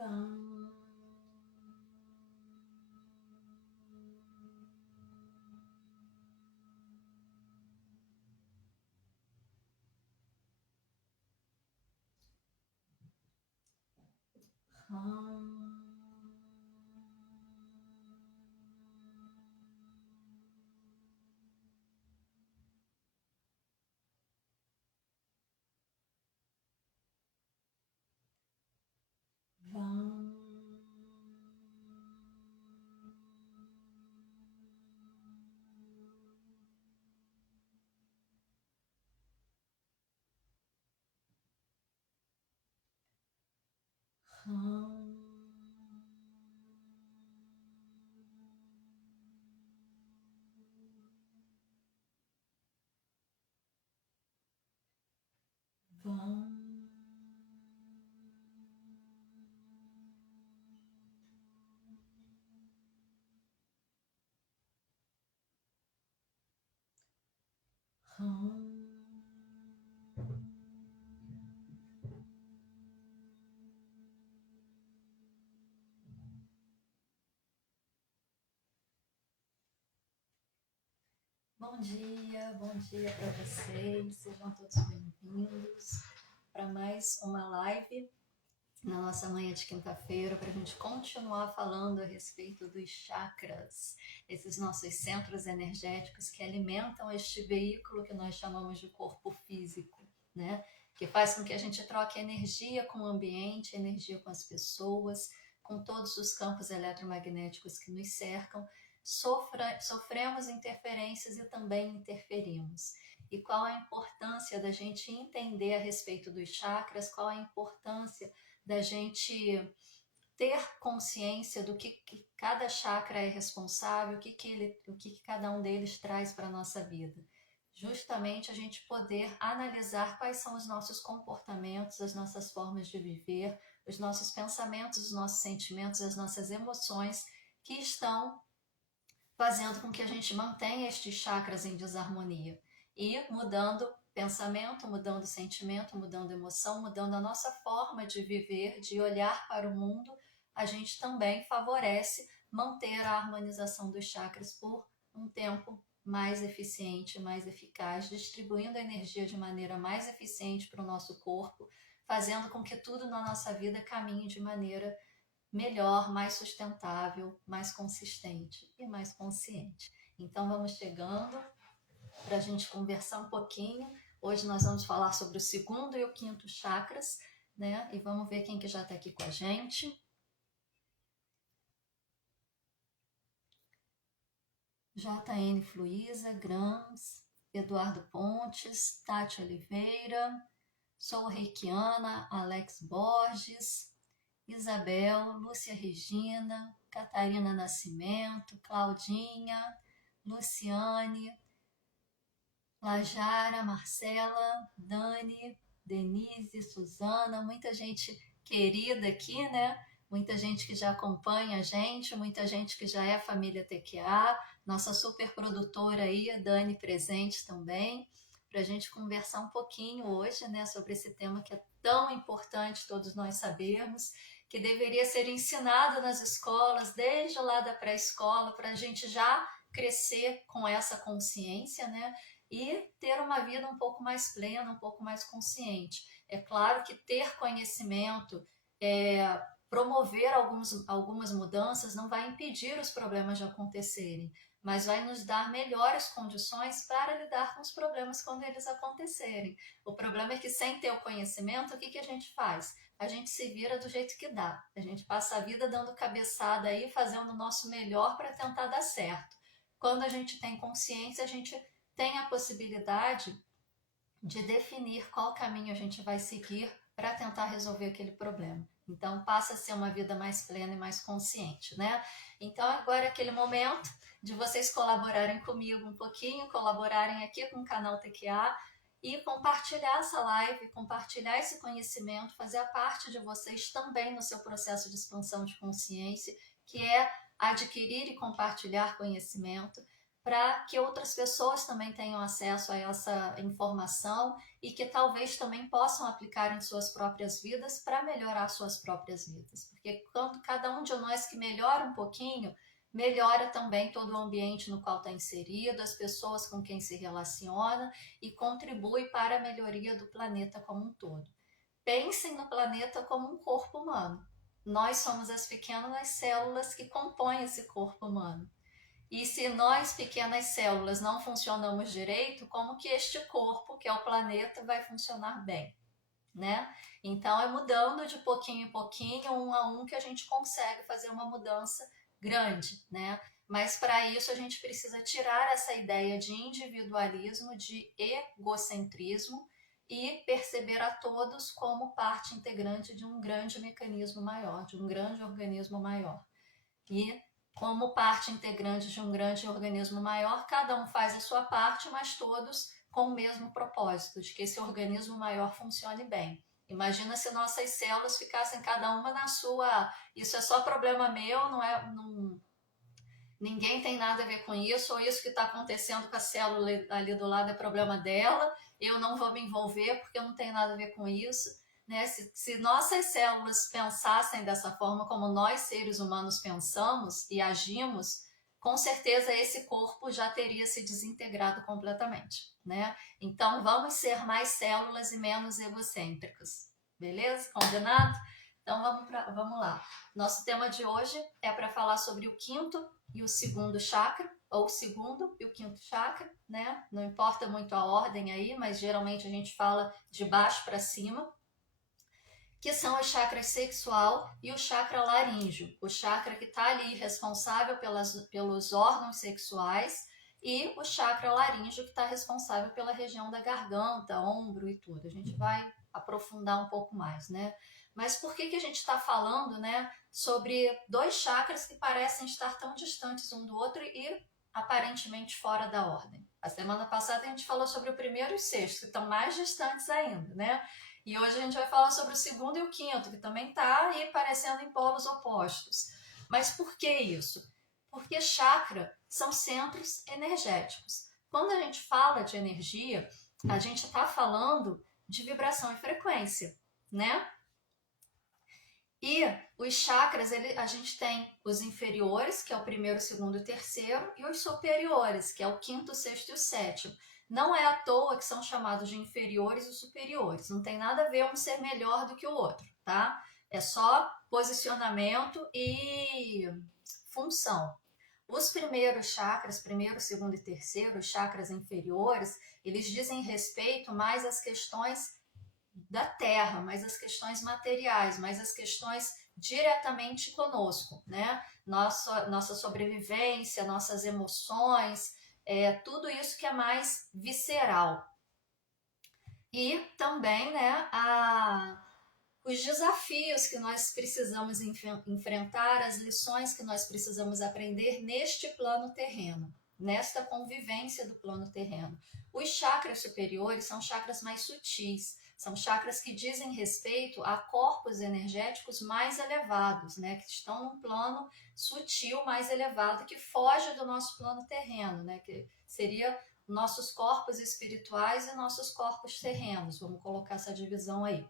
Vam. Ham. Vam. Ham. Vam. Ham. Bom dia para vocês, sejam todos bem-vindos para mais uma live na nossa manhã de quinta-feira, para a gente continuar falando a respeito dos chakras, esses nossos centros energéticos que alimentam este veículo que nós chamamos de corpo físico, né? Que faz com que a gente troque energia com o ambiente, energia com as pessoas, com todos os campos eletromagnéticos que nos cercam. Sofremos interferências e também interferimos. E qual a importância da gente entender a respeito dos chakras, qual a importância da gente ter consciência do que cada chakra é responsável, o que cada um deles traz para a nossa vida. Justamente a gente poder analisar quais são os nossos comportamentos, as nossas formas de viver, os nossos pensamentos, os nossos sentimentos, as nossas emoções que estão fazendo com que a gente mantenha estes chakras em desarmonia e mudando pensamento, mudando sentimento, mudando emoção, mudando a nossa forma de viver, de olhar para o mundo, a gente também favorece manter a harmonização dos chakras por um tempo mais eficiente, mais eficaz, distribuindo a energia de maneira mais eficiente para o nosso corpo, fazendo com que tudo na nossa vida caminhe de maneira melhor, mais sustentável, mais consistente e mais consciente. Então vamos chegando para a gente conversar um pouquinho. Hoje nós vamos falar sobre o segundo e o quinto chakras, né? E vamos ver quem que já está aqui com a gente. JN Fluísa, Grams, Eduardo Pontes, Tati Oliveira, Sou Reikiana, Alex Borges, Isabel, Lúcia Regina, Catarina Nascimento, Claudinha, Luciane, Lajara, Marcela, Dani, Denise, Suzana, muita gente querida aqui, né? Muita gente que já acompanha a gente, muita gente que já é família TQA, nossa super produtora aí, a Dani presente também, para a gente conversar um pouquinho hoje, né, sobre esse tema que é tão importante, todos nós sabemos, que deveria ser ensinado nas escolas, desde lá da pré-escola, para a gente já crescer com essa consciência, né? E ter uma vida um pouco mais plena, um pouco mais consciente. É claro que ter conhecimento, promover algumas mudanças não vai impedir os problemas de acontecerem, mas vai nos dar melhores condições para lidar com os problemas quando eles acontecerem. O problema é que sem ter o conhecimento, o que a gente faz? A gente se vira do jeito que dá. A gente passa a vida dando cabeçada aí, fazendo o nosso melhor para tentar dar certo. Quando a gente tem consciência, a gente tem a possibilidade de definir qual caminho a gente vai seguir para tentar resolver aquele problema. Então passa a ser uma vida mais plena e mais consciente, né? Então agora é aquele momento de vocês colaborarem comigo um pouquinho, colaborarem aqui com o canal TQA e compartilhar essa live, compartilhar esse conhecimento, fazer a parte de vocês também no seu processo de expansão de consciência, que é adquirir e compartilhar conhecimento, para que outras pessoas também tenham acesso a essa informação e que talvez também possam aplicar em suas próprias vidas para melhorar suas próprias vidas. Porque quando cada um de nós que melhora um pouquinho, melhora também todo o ambiente no qual está inserido, as pessoas com quem se relaciona e contribui para a melhoria do planeta como um todo. Pensem no planeta como um corpo humano. Nós somos as pequenas células que compõem esse corpo humano. E se nós, pequenas células, não funcionamos direito, como que este corpo, que é o planeta, vai funcionar bem, né? Então é mudando de pouquinho em pouquinho, um a um, que a gente consegue fazer uma mudança grande, né? Mas para isso a gente precisa tirar essa ideia de individualismo, de egocentrismo e perceber a todos como parte integrante de um grande mecanismo maior, de um grande organismo maior. E como parte integrante de um grande organismo maior, cada um faz a sua parte, mas todos com o mesmo propósito, de que esse organismo maior funcione bem. Imagina se nossas células ficassem cada uma na sua, isso é só problema meu, ninguém tem nada a ver com isso, ou isso que está acontecendo com a célula ali do lado é problema dela, eu não vou me envolver porque eu não tenho nada a ver com isso. Né? Se nossas células pensassem dessa forma como nós, seres humanos, pensamos e agimos, com certeza esse corpo já teria se desintegrado completamente. Né? Então vamos ser mais células e menos egocêntricos. Beleza? Combinado? Então vamos lá. Nosso tema de hoje é para falar sobre o quinto e o segundo chakra, ou o segundo e o quinto chakra, né? Não importa muito a ordem aí, mas geralmente a gente fala de baixo para cima, que são os chakras sexual e o chakra laríngeo, o chakra que está ali responsável pelos órgãos sexuais, e o chakra laríngeo que está responsável pela região da garganta, ombro e tudo. A gente vai aprofundar um pouco mais, né? Mas por que a gente está falando, né, sobre dois chakras que parecem estar tão distantes um do outro e aparentemente fora da ordem? A semana passada a gente falou sobre o primeiro e o sexto, que estão mais distantes ainda, né? E hoje a gente vai falar sobre o segundo e o quinto, que também está aí parecendo em polos opostos. Mas por que isso? Porque chakra são centros energéticos. Quando a gente fala de energia, a gente está falando de vibração e frequência, né? E os chakras, a gente tem os inferiores, que é o primeiro, segundo e terceiro, e os superiores, que é o quinto, sexto e o sétimo. Não é à toa que são chamados de inferiores e superiores. Não tem nada a ver um ser melhor do que o outro, tá? É só posicionamento e função. Os primeiros chakras, primeiro, segundo e terceiro, os chakras inferiores, eles dizem respeito mais às questões da Terra, mais as questões materiais, mais as questões diretamente conosco, né? Nossa sobrevivência, nossas emoções, tudo isso que é mais visceral. E também, né, os desafios que nós precisamos enfrentar, as lições que nós precisamos aprender neste plano terreno, nesta convivência do plano terreno. Os chakras superiores são chakras mais sutis, são chakras que dizem respeito a corpos energéticos mais elevados, né, que estão num plano sutil mais elevado, que foge do nosso plano terreno, né, que seria nossos corpos espirituais e nossos corpos terrenos. Vamos colocar essa divisão aí.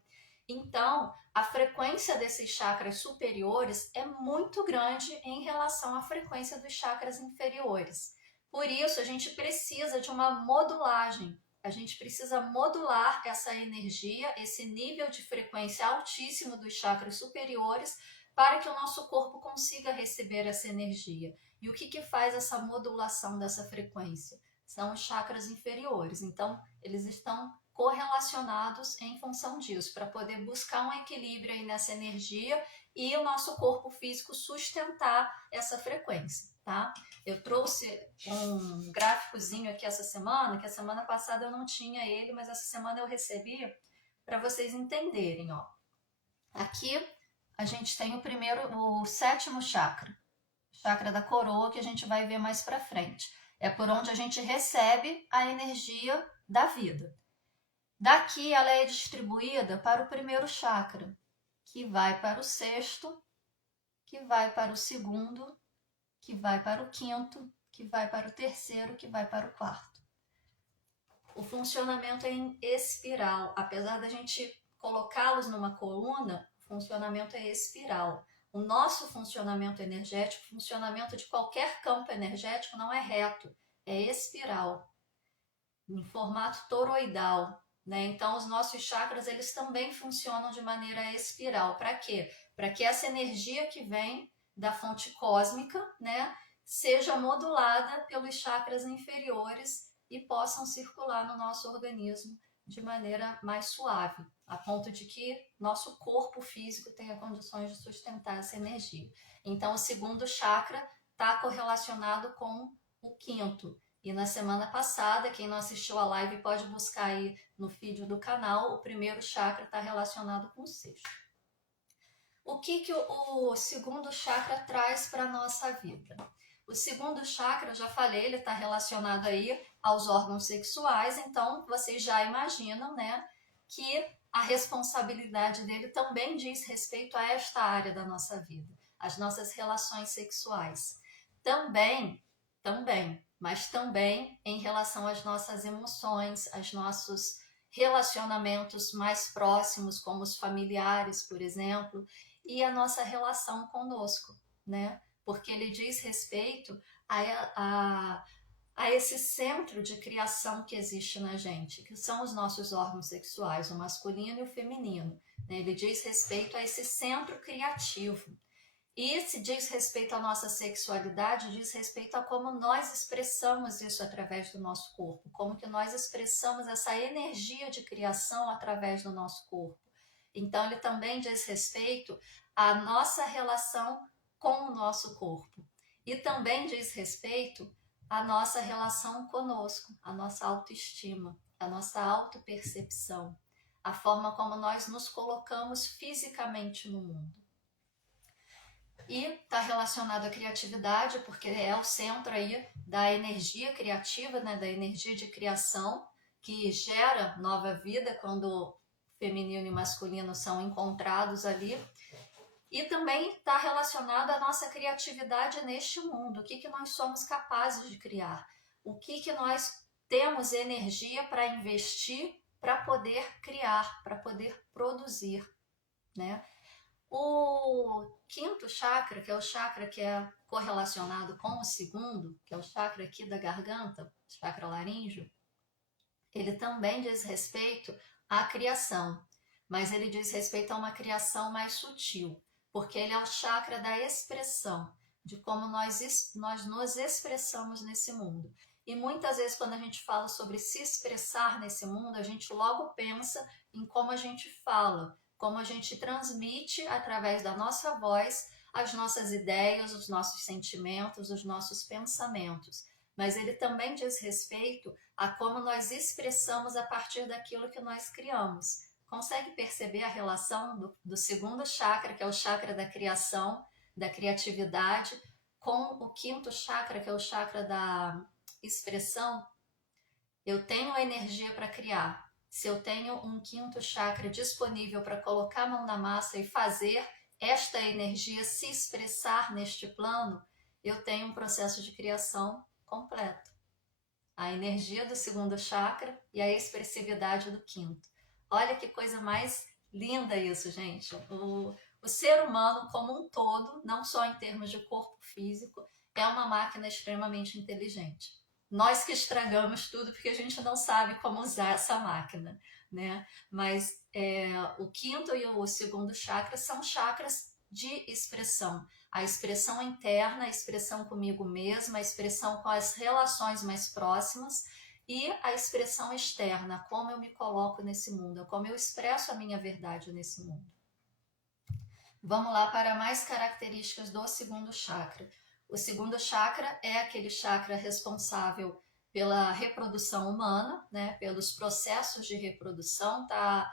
Então, a frequência desses chakras superiores é muito grande em relação à frequência dos chakras inferiores. Por isso, a gente precisa de uma modulagem. A gente precisa modular essa energia, esse nível de frequência altíssimo dos chakras superiores, para que o nosso corpo consiga receber essa energia. E o que faz essa modulação dessa frequência? São os chakras inferiores. Então, eles estão correlacionados em função disso, para poder buscar um equilíbrio aí nessa energia e o nosso corpo físico sustentar essa frequência, tá? Eu trouxe um gráficozinho aqui essa semana, que a semana passada eu não tinha ele, mas essa semana eu recebi para vocês entenderem, ó. Aqui a gente tem o sétimo chakra, chakra da coroa, que a gente vai ver mais para frente. É por onde a gente recebe a energia da vida. Daqui ela é distribuída para o primeiro chakra, que vai para o sexto, que vai para o segundo, que vai para o quinto, que vai para o terceiro, que vai para o quarto. O funcionamento é em espiral. Apesar da gente colocá-los numa coluna, o funcionamento é espiral. O nosso funcionamento energético, o funcionamento de qualquer campo energético não é reto, é espiral, em formato toroidal, né? Então, os nossos chakras, eles também funcionam de maneira espiral. Para quê? Para que essa energia que vem da fonte cósmica, né, seja modulada pelos chakras inferiores e possam circular no nosso organismo de maneira mais suave, a ponto de que nosso corpo físico tenha condições de sustentar essa energia. Então, o segundo chakra está correlacionado com o quinto. E na semana passada, quem não assistiu a live pode buscar aí no feed do canal, o primeiro chakra está relacionado com o sexto. O que o segundo chakra traz para a nossa vida? O segundo chakra, eu já falei, ele está relacionado aí aos órgãos sexuais, então vocês já imaginam, né, que a responsabilidade dele também diz respeito a esta área da nossa vida, as nossas relações sexuais. Mas também em relação às nossas emoções, aos nossos relacionamentos mais próximos, como os familiares, por exemplo, e a nossa relação conosco, né? Porque ele diz respeito a esse centro de criação que existe na gente, que são os nossos órgãos sexuais, o masculino e o feminino, né? Ele diz respeito a esse centro criativo. E se diz respeito à nossa sexualidade, diz respeito a como nós expressamos isso através do nosso corpo, como que nós expressamos essa energia de criação através do nosso corpo. Então, ele também diz respeito à nossa relação com o nosso corpo. E também diz respeito à nossa relação conosco, à nossa autoestima, à nossa autopercepção, a forma como nós nos colocamos fisicamente no mundo. E está relacionado à criatividade, porque é o centro aí da energia criativa, né, da energia de criação, que gera nova vida quando feminino e masculino são encontrados ali. E também está relacionado à nossa criatividade neste mundo, o que nós somos capazes de criar, o que nós temos energia para investir, para poder criar, para poder produzir, né? O quinto chakra, que é o chakra que é correlacionado com o segundo, que é o chakra aqui da garganta, chakra laríngeo, ele também diz respeito à criação, mas ele diz respeito a uma criação mais sutil, porque ele é o chakra da expressão, de como nós nos expressamos nesse mundo. E muitas vezes quando a gente fala sobre se expressar nesse mundo, a gente logo pensa em como a gente fala, como a gente transmite através da nossa voz as nossas ideias, os nossos sentimentos, os nossos pensamentos. Mas ele também diz respeito a como nós expressamos a partir daquilo que nós criamos. Consegue perceber a relação do segundo chakra, que é o chakra da criação, da criatividade, com o quinto chakra, que é o chakra da expressão? Eu tenho a energia para criar. Se eu tenho um quinto chakra disponível para colocar a mão na massa e fazer esta energia se expressar neste plano, eu tenho um processo de criação completo. A energia do segundo chakra e a expressividade do quinto. Olha que coisa mais linda isso, gente. O ser humano como um todo, não só em termos de corpo físico, é uma máquina extremamente inteligente. Nós que estragamos tudo porque a gente não sabe como usar essa máquina, né? Mas o quinto e o segundo chakra são chakras de expressão. A expressão interna, a expressão comigo mesma, a expressão com as relações mais próximas e a expressão externa, como eu me coloco nesse mundo, como eu expresso a minha verdade nesse mundo. Vamos lá para mais características do segundo chakra. O segundo chakra é aquele chakra responsável pela reprodução humana, né? Pelos processos de reprodução, tá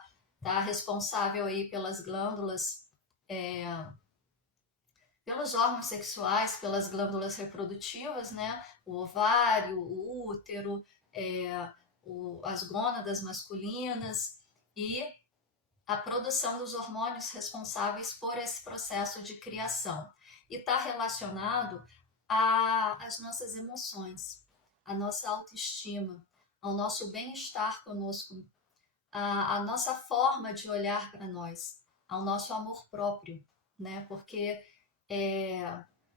responsável aí pelas glândulas, pelos órgãos sexuais, pelas glândulas reprodutivas, né? O ovário, o útero, as gônadas masculinas e a produção dos hormônios responsáveis por esse processo de criação. E está relacionado às nossas emoções, à nossa autoestima, ao nosso bem-estar conosco, à nossa forma de olhar para nós, ao nosso amor próprio, né? Porque é,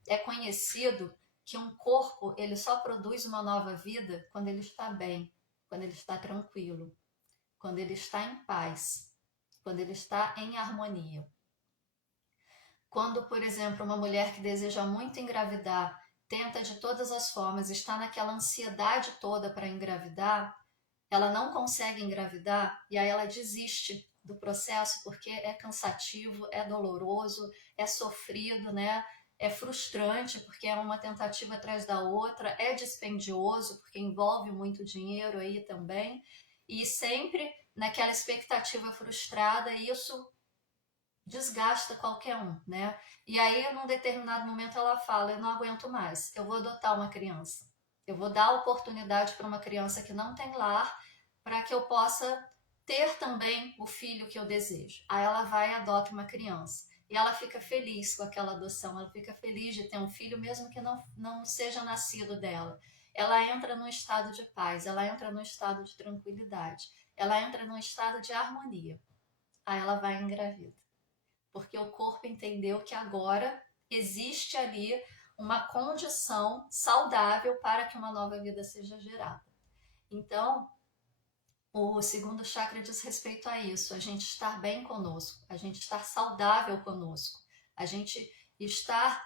é conhecido que um corpo ele só produz uma nova vida quando ele está bem, quando ele está tranquilo, quando ele está em paz, quando ele está em harmonia. Quando, por exemplo, uma mulher que deseja muito engravidar, tenta de todas as formas, está naquela ansiedade toda para engravidar, ela não consegue engravidar e aí ela desiste do processo porque é cansativo, é doloroso, é sofrido, né? É frustrante porque é uma tentativa atrás da outra, é dispendioso porque envolve muito dinheiro aí também, e sempre naquela expectativa frustrada, isso desgasta qualquer um, né? E aí, num determinado momento, ela fala: eu não aguento mais, eu vou adotar uma criança. Eu vou dar oportunidade para uma criança que não tem lar, para que eu possa ter também o filho que eu desejo. Aí ela vai e adota uma criança. E ela fica feliz com aquela adoção, ela fica feliz de ter um filho, mesmo que não seja nascido dela. Ela entra num estado de paz, ela entra num estado de tranquilidade, ela entra num estado de harmonia. Aí ela vai e engravida, porque o corpo entendeu que agora existe ali uma condição saudável para que uma nova vida seja gerada. Então, o segundo chakra diz respeito a isso, a gente estar bem conosco, a gente estar saudável conosco, a gente estar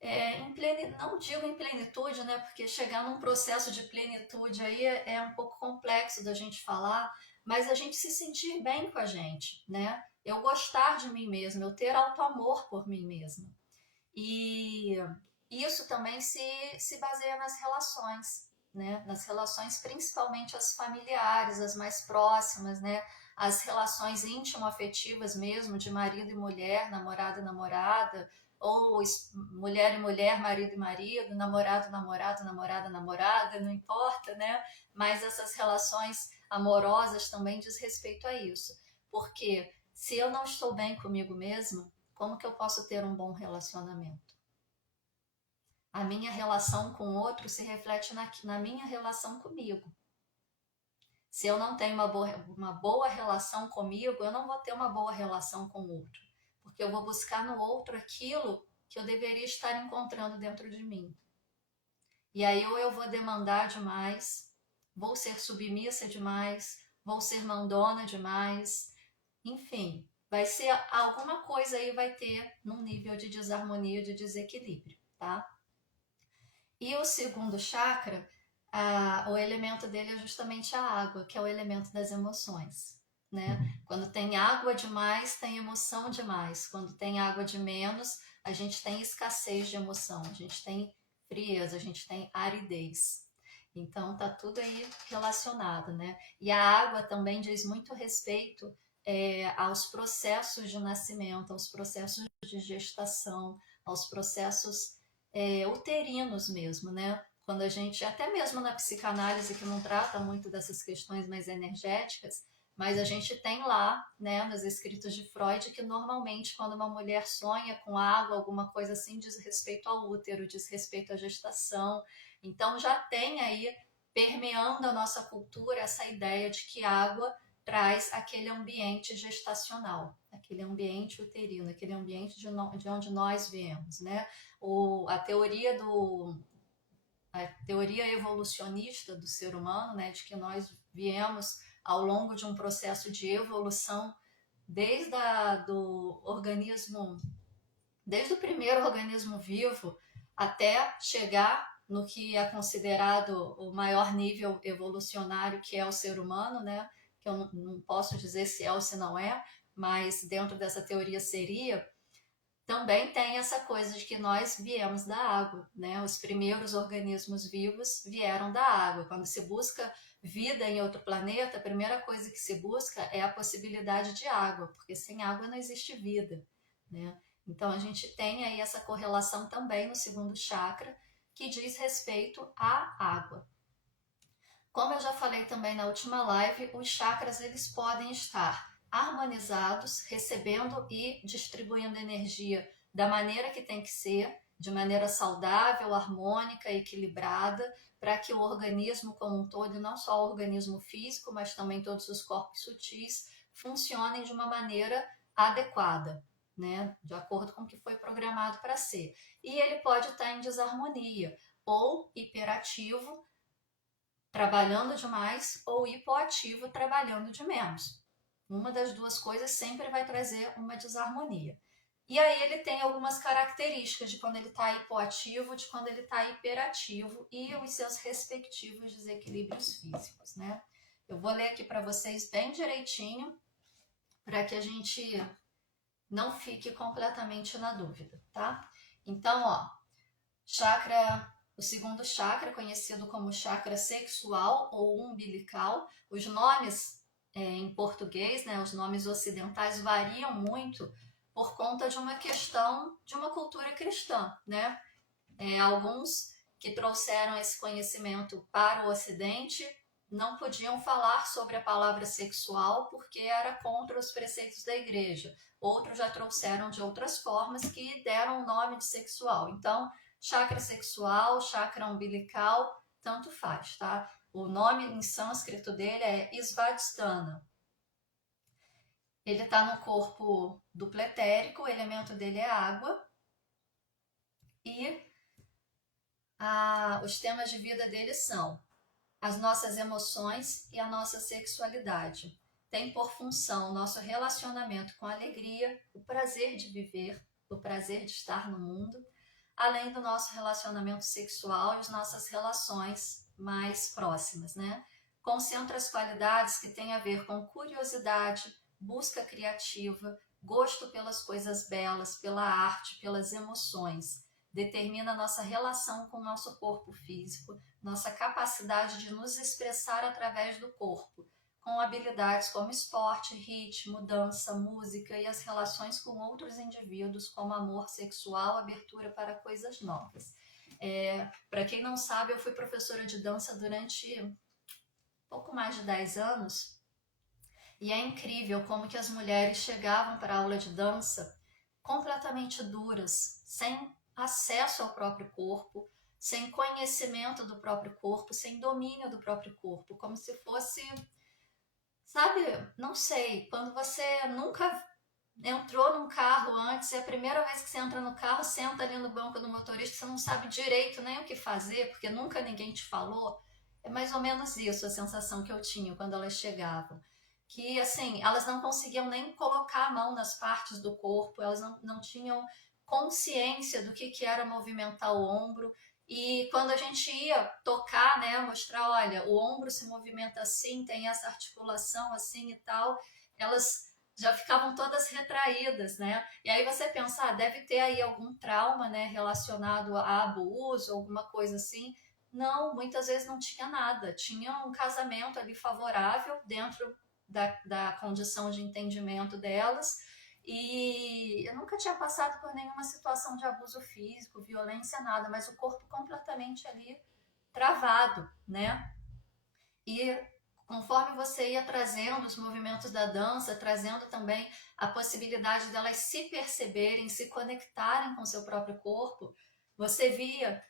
em plenitude, não digo em plenitude, né? Porque chegar num processo de plenitude aí é um pouco complexo da gente falar, mas a gente se sentir bem com a gente, né? Eu gostar de mim mesma, eu ter auto-amor por mim mesma. E isso também se baseia nas relações, né? Nas relações principalmente as familiares, as mais próximas, né? As relações íntimo-afetivas mesmo, de marido e mulher, namorado e namorada, ou mulher e mulher, marido e marido, namorado, namorado, namorada, namorada, não importa, né? Mas essas relações amorosas também diz respeito a isso. Porque se eu não estou bem comigo mesma, como que eu posso ter um bom relacionamento? A minha relação com o outro se reflete na minha relação comigo. Se eu não tenho uma boa relação comigo, eu não vou ter uma boa relação com o outro. Porque eu vou buscar no outro aquilo que eu deveria estar encontrando dentro de mim. E aí ou eu vou demandar demais, vou ser submissa demais, vou ser mandona demais, enfim, vai ser alguma coisa aí vai ter num nível de desarmonia, de desequilíbrio, tá? E o segundo chakra, o elemento dele é justamente a água, que é o elemento das emoções, né? Quando tem água demais, tem emoção demais. Quando tem água de menos, a gente tem escassez de emoção, a gente tem frieza, a gente tem aridez. Então tá tudo aí relacionado, né? E a água também diz muito respeito aos processos de nascimento, aos processos de gestação, aos processos uterinos mesmo, né? Quando a gente, até mesmo na psicanálise, que não trata muito dessas questões mais energéticas, mas a gente tem lá, né, nos escritos de Freud, que normalmente quando uma mulher sonha com água, alguma coisa assim, diz respeito ao útero, diz respeito à gestação. Então já tem aí, permeando a nossa cultura, essa ideia de que água traz aquele ambiente gestacional, aquele ambiente uterino, aquele ambiente de onde nós viemos, né? A teoria evolucionista do ser humano, né, de que nós viemos ao longo de um processo de evolução desde do organismo, desde o primeiro organismo vivo até chegar no que é considerado o maior nível evolucionário, que é o ser humano, né? Que eu não posso dizer se é ou se não é, mas dentro dessa teoria seria, também tem essa coisa de que nós viemos da água, né? Os primeiros organismos vivos vieram da água. Quando se busca vida em outro planeta, a primeira coisa que se busca é a possibilidade de água, porque sem água não existe vida, né? Então a gente tem aí essa correlação também no segundo chakra, que diz respeito à água. Como eu já falei também na última live, os chakras eles podem estar harmonizados, recebendo e distribuindo energia da maneira que tem que ser, de maneira saudável, harmônica, equilibrada, para que o organismo como um todo, não só o organismo físico, mas também todos os corpos sutis, funcionem de uma maneira adequada, né? De acordo com o que foi programado para ser. E ele pode estar em desarmonia, ou hiperativo, trabalhando demais, ou hipoativo, trabalhando de menos. Uma das duas coisas sempre vai trazer uma desarmonia. E aí ele tem algumas características de quando ele está hipoativo, de quando ele está hiperativo e os seus respectivos desequilíbrios físicos, né? Eu vou ler aqui para vocês bem direitinho, para que a gente não fique completamente na dúvida, tá? Então, ó, o segundo chakra, conhecido como chakra sexual ou umbilical, os nomes em português, né, os nomes ocidentais variam muito por conta de uma questão de uma cultura cristã, né? Alguns que trouxeram esse conhecimento para o Ocidente não podiam falar sobre a palavra sexual porque era contra os preceitos da igreja. Outros já trouxeram de outras formas que deram o nome de sexual. Então, chakra sexual, chakra umbilical, tanto faz, tá? O nome em sânscrito dele é Svadhisthana. Ele está no corpo dupletérico, o elemento dele é água. E os temas de vida dele são as nossas emoções e a nossa sexualidade. Tem por função o nosso relacionamento com a alegria, o prazer de viver, o prazer de estar no mundo, além do nosso relacionamento sexual e as nossas relações mais próximas, né? Concentra as qualidades que têm a ver com curiosidade, busca criativa, gosto pelas coisas belas, pela arte, pelas emoções. Determina a nossa relação com o nosso corpo físico, nossa capacidade de nos expressar através do corpo, com habilidades como esporte, ritmo, dança, música e as relações com outros indivíduos, como amor sexual, abertura para coisas novas. Para quem não sabe, eu fui professora de dança durante pouco mais de 10 anos e é incrível como que as mulheres chegavam para a aula de dança completamente duras, sem acesso ao próprio corpo, sem conhecimento do próprio corpo, sem domínio do próprio corpo, como se fosse, sabe, não sei, quando você nunca entrou num carro antes e a primeira vez que você entra no carro, senta ali no banco do motorista, você não sabe direito nem o que fazer, porque nunca ninguém te falou. É mais ou menos isso a sensação que eu tinha quando elas chegavam. Que, assim, elas não conseguiam nem colocar a mão nas partes do corpo, elas não tinham consciência do que era movimentar o ombro. E quando a gente ia tocar, né, mostrar, olha, o ombro se movimenta assim, tem essa articulação assim e tal, elas já ficavam todas retraídas, né? E aí você pensa, deve ter aí algum trauma, né, relacionado a abuso, alguma coisa assim. Não, muitas vezes não tinha nada. Tinha um casamento ali favorável dentro da condição de entendimento delas. E eu nunca tinha passado por nenhuma situação de abuso físico, violência, nada, mas o corpo completamente ali travado, né? E conforme você ia trazendo os movimentos da dança, trazendo também a possibilidade delas se perceberem, se conectarem com o seu próprio corpo, você via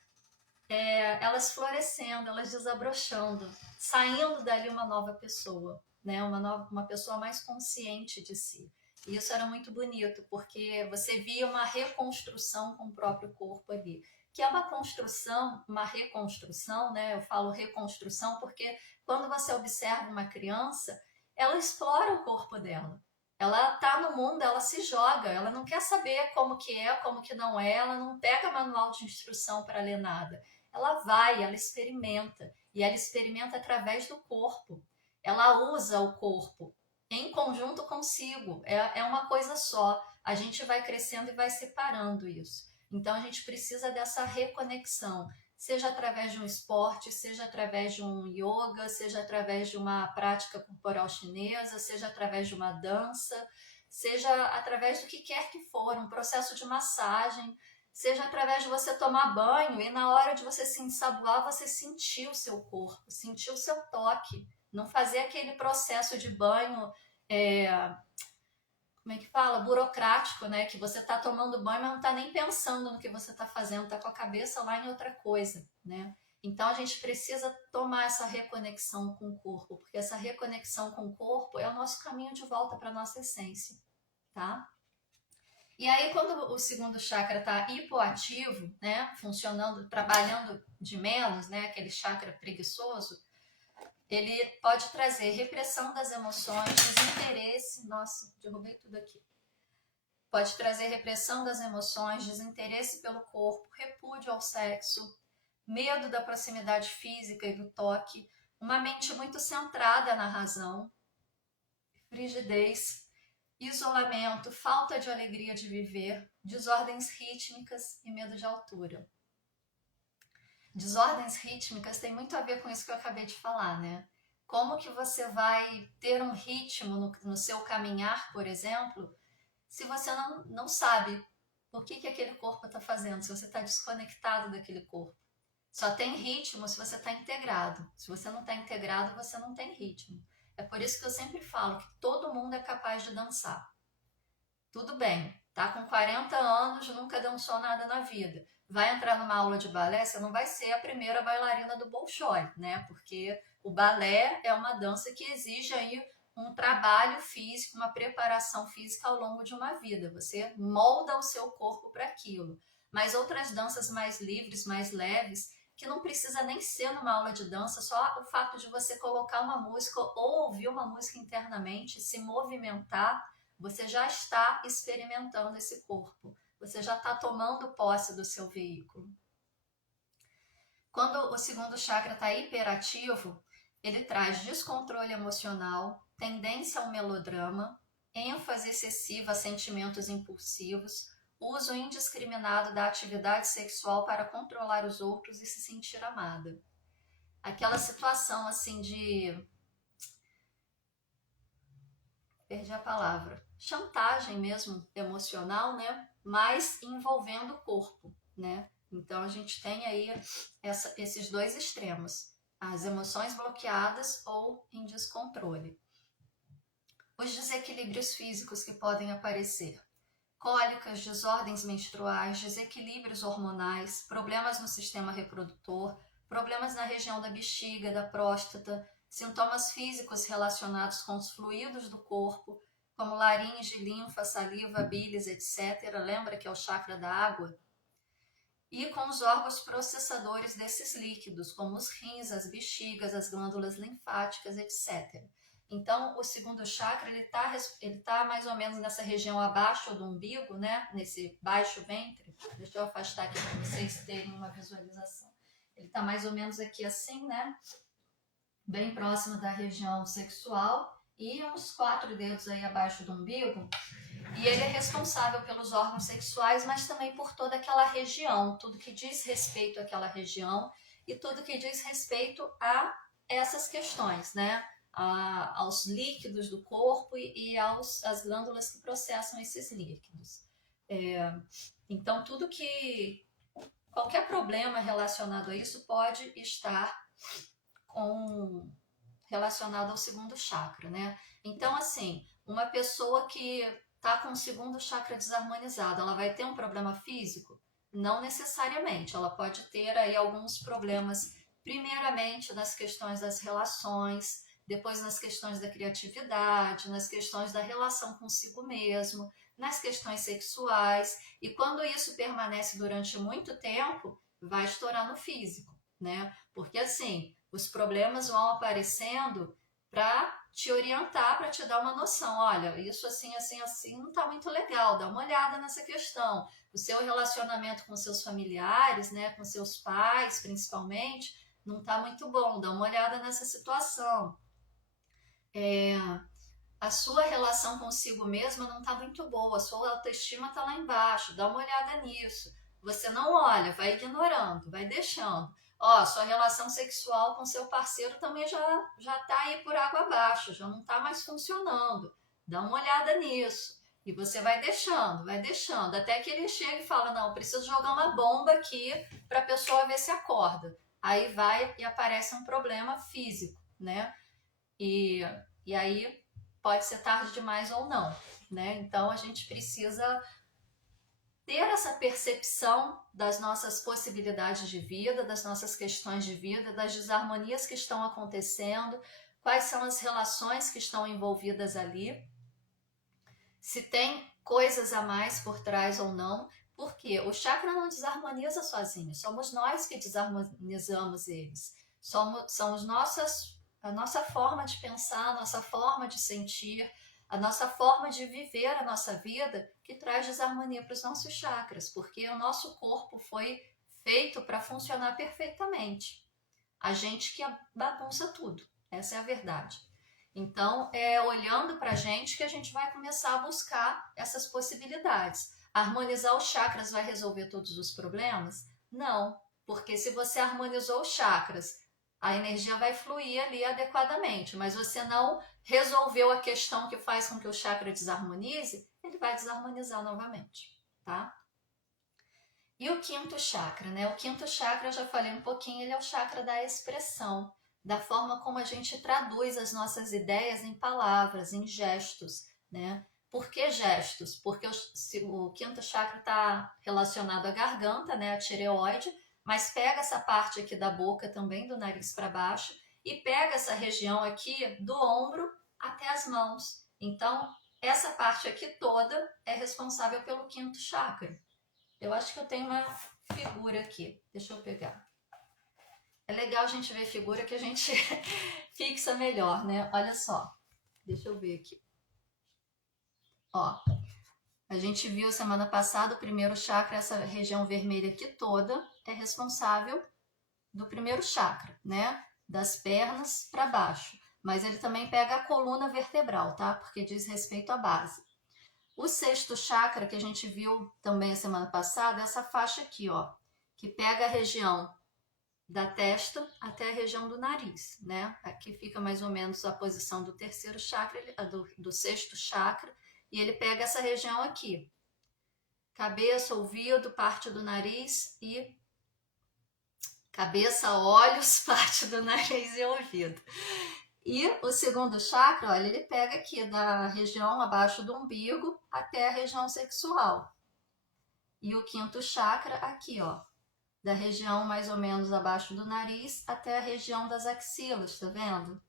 elas florescendo, elas desabrochando, saindo dali uma nova pessoa, né? Uma pessoa mais consciente de si. E isso era muito bonito, porque você via uma reconstrução com o próprio corpo ali. Que é uma construção, uma reconstrução, né? Eu falo reconstrução porque quando você observa uma criança, ela explora o corpo dela. Ela tá no mundo, ela se joga, ela não quer saber como que é, como que não é, ela não pega manual de instrução para ler nada. Ela vai, ela experimenta, e ela experimenta através do corpo. Ela usa o corpo em conjunto consigo, é uma coisa só. A gente vai crescendo e vai separando isso. Então a gente precisa dessa reconexão, seja através de um esporte, seja através de um yoga, seja através de uma prática corporal chinesa, seja através de uma dança, seja através do que quer que for, um processo de massagem, seja através de você tomar banho e na hora de você se ensaboar, você sentir o seu corpo, sentir o seu toque, não fazer aquele processo de banho, como é que fala? Burocrático, né? Que você tá tomando banho, mas não tá nem pensando no que você tá fazendo, tá com a cabeça lá em outra coisa, né? Então a gente precisa tomar essa reconexão com o corpo, porque essa reconexão com o corpo é o nosso caminho de volta para nossa essência, tá? E aí, quando o segundo chakra está hipoativo, né, funcionando, trabalhando de menos, né, aquele chakra preguiçoso, ele pode trazer repressão das emoções, desinteresse. Nossa, derrubei tudo aqui. Pode trazer repressão das emoções, desinteresse pelo corpo, repúdio ao sexo, medo da proximidade física e do toque, uma mente muito centrada na razão, frigidez, isolamento, falta de alegria de viver, desordens rítmicas e medo de altura. Desordens rítmicas tem muito a ver com isso que eu acabei de falar, né? Como que você vai ter um ritmo no seu caminhar, por exemplo, se você não sabe o que aquele corpo está fazendo, se você está desconectado daquele corpo. Só tem ritmo se você está integrado. Se você não está integrado, você não tem ritmo. É por isso que eu sempre falo que todo mundo é capaz de dançar. Tudo bem, tá com 40 anos, nunca dançou nada na vida. Vai entrar numa aula de balé, você não vai ser a primeira bailarina do Bolshoi, né? Porque o balé é uma dança que exige aí um trabalho físico, uma preparação física ao longo de uma vida. Você molda o seu corpo para aquilo. Mas outras danças mais livres, mais leves, que não precisa nem ser numa aula de dança, só o fato de você colocar uma música ou ouvir uma música internamente, se movimentar, você já está experimentando esse corpo. Você já está tomando posse do seu veículo. Quando o segundo chakra está hiperativo, ele traz descontrole emocional, tendência ao melodrama, ênfase excessiva a sentimentos impulsivos, uso indiscriminado da atividade sexual para controlar os outros e se sentir amada. Aquela situação assim de... perdi a palavra. Chantagem mesmo, emocional, né? Mas envolvendo o corpo, né? Então a gente tem aí esses dois extremos, as emoções bloqueadas ou em descontrole. Os desequilíbrios físicos que podem aparecer: cólicas, desordens menstruais, desequilíbrios hormonais, problemas no sistema reprodutor, problemas na região da bexiga, da próstata, sintomas físicos relacionados com os fluidos do corpo, como laringe, linfa, saliva, bilis, etc. Lembra que é o chakra da água? E com os órgãos processadores desses líquidos, como os rins, as bexigas, as glândulas linfáticas, etc. Então, o segundo chakra, ele tá mais ou menos nessa região abaixo do umbigo, né? Nesse baixo ventre. Deixa eu afastar aqui para vocês terem uma visualização. Ele está mais ou menos aqui assim, né? Bem próximo da região sexual e uns 4 dedos aí abaixo do umbigo. E ele é responsável pelos órgãos sexuais, mas também por toda aquela região, tudo que diz respeito àquela região e tudo que diz respeito a essas questões, né? Aos líquidos do corpo e às glândulas que processam esses líquidos. Então, qualquer problema relacionado a isso pode estar relacionado ao segundo chakra, né? Então, assim, uma pessoa que está com o segundo chakra desarmonizado, ela vai ter um problema físico? Não necessariamente, ela pode ter aí alguns problemas, primeiramente nas questões das relações, depois nas questões da criatividade, nas questões da relação consigo mesmo, nas questões sexuais, e quando isso permanece durante muito tempo, vai estourar no físico, né? Porque assim, os problemas vão aparecendo para te orientar, para te dar uma noção. Olha, isso assim, assim, assim não está muito legal, dá uma olhada nessa questão. O seu relacionamento com seus familiares, né, com seus pais, principalmente, não está muito bom, dá uma olhada nessa situação. A sua relação consigo mesma não está muito boa, a sua autoestima está lá embaixo, dá uma olhada nisso. Você não olha, vai ignorando, vai deixando. Ó, sua relação sexual com seu parceiro também já tá aí por água abaixo, já não tá mais funcionando. Dá uma olhada nisso. E você vai deixando, até que ele chega e fala, não, preciso jogar uma bomba aqui para a pessoa ver se acorda. Aí vai e aparece um problema físico, né? E aí pode ser tarde demais ou não, né? Então a gente precisa ter essa percepção das nossas possibilidades de vida, das nossas questões de vida, das desarmonias que estão acontecendo, quais são as relações que estão envolvidas ali, se tem coisas a mais por trás ou não, porque o chakra não desarmoniza sozinho, somos nós que desarmonizamos eles. São a nossa forma de pensar, a nossa forma de sentir, a nossa forma de viver a nossa vida que traz desarmonia para os nossos chakras, porque o nosso corpo foi feito para funcionar perfeitamente. A gente que bagunça tudo, essa é a verdade. Então, é olhando para a gente que a gente vai começar a buscar essas possibilidades. Harmonizar os chakras vai resolver todos os problemas? Não, porque se você harmonizou os chakras, a energia vai fluir ali adequadamente, mas você não resolveu a questão que faz com que o chakra desarmonize, ele vai desarmonizar novamente, tá? E o quinto chakra, né? O quinto chakra, eu já falei um pouquinho, ele é o chakra da expressão, da forma como a gente traduz as nossas ideias em palavras, em gestos, né? Por que gestos? Porque o quinto chakra está relacionado à garganta, né? A tireoide, mas pega essa parte aqui da boca também, do nariz para baixo, e pega essa região aqui do ombro até as mãos. Então, essa parte aqui toda é responsável pelo quinto chakra. Eu acho que eu tenho uma figura aqui. Deixa eu pegar. É legal a gente ver figura que a gente fixa melhor, né? Olha só. Deixa eu ver aqui. Ó, a gente viu semana passada o primeiro chakra, essa região vermelha aqui toda, é responsável do primeiro chakra, né? Das pernas para baixo. Mas ele também pega a coluna vertebral, tá? Porque diz respeito à base. O sexto chakra, que a gente viu também a semana passada, é essa faixa aqui, ó, que pega a região da testa até a região do nariz, né? Aqui fica mais ou menos a posição do terceiro chakra, do sexto chakra, e ele pega essa região aqui. Cabeça, ouvido, parte do nariz e cabeça, olhos, parte do nariz e ouvido. E o segundo chakra, olha, ele pega aqui da região abaixo do umbigo até a região sexual. E o quinto chakra aqui, ó, da região mais ou menos abaixo do nariz até a região das axilas, tá vendo?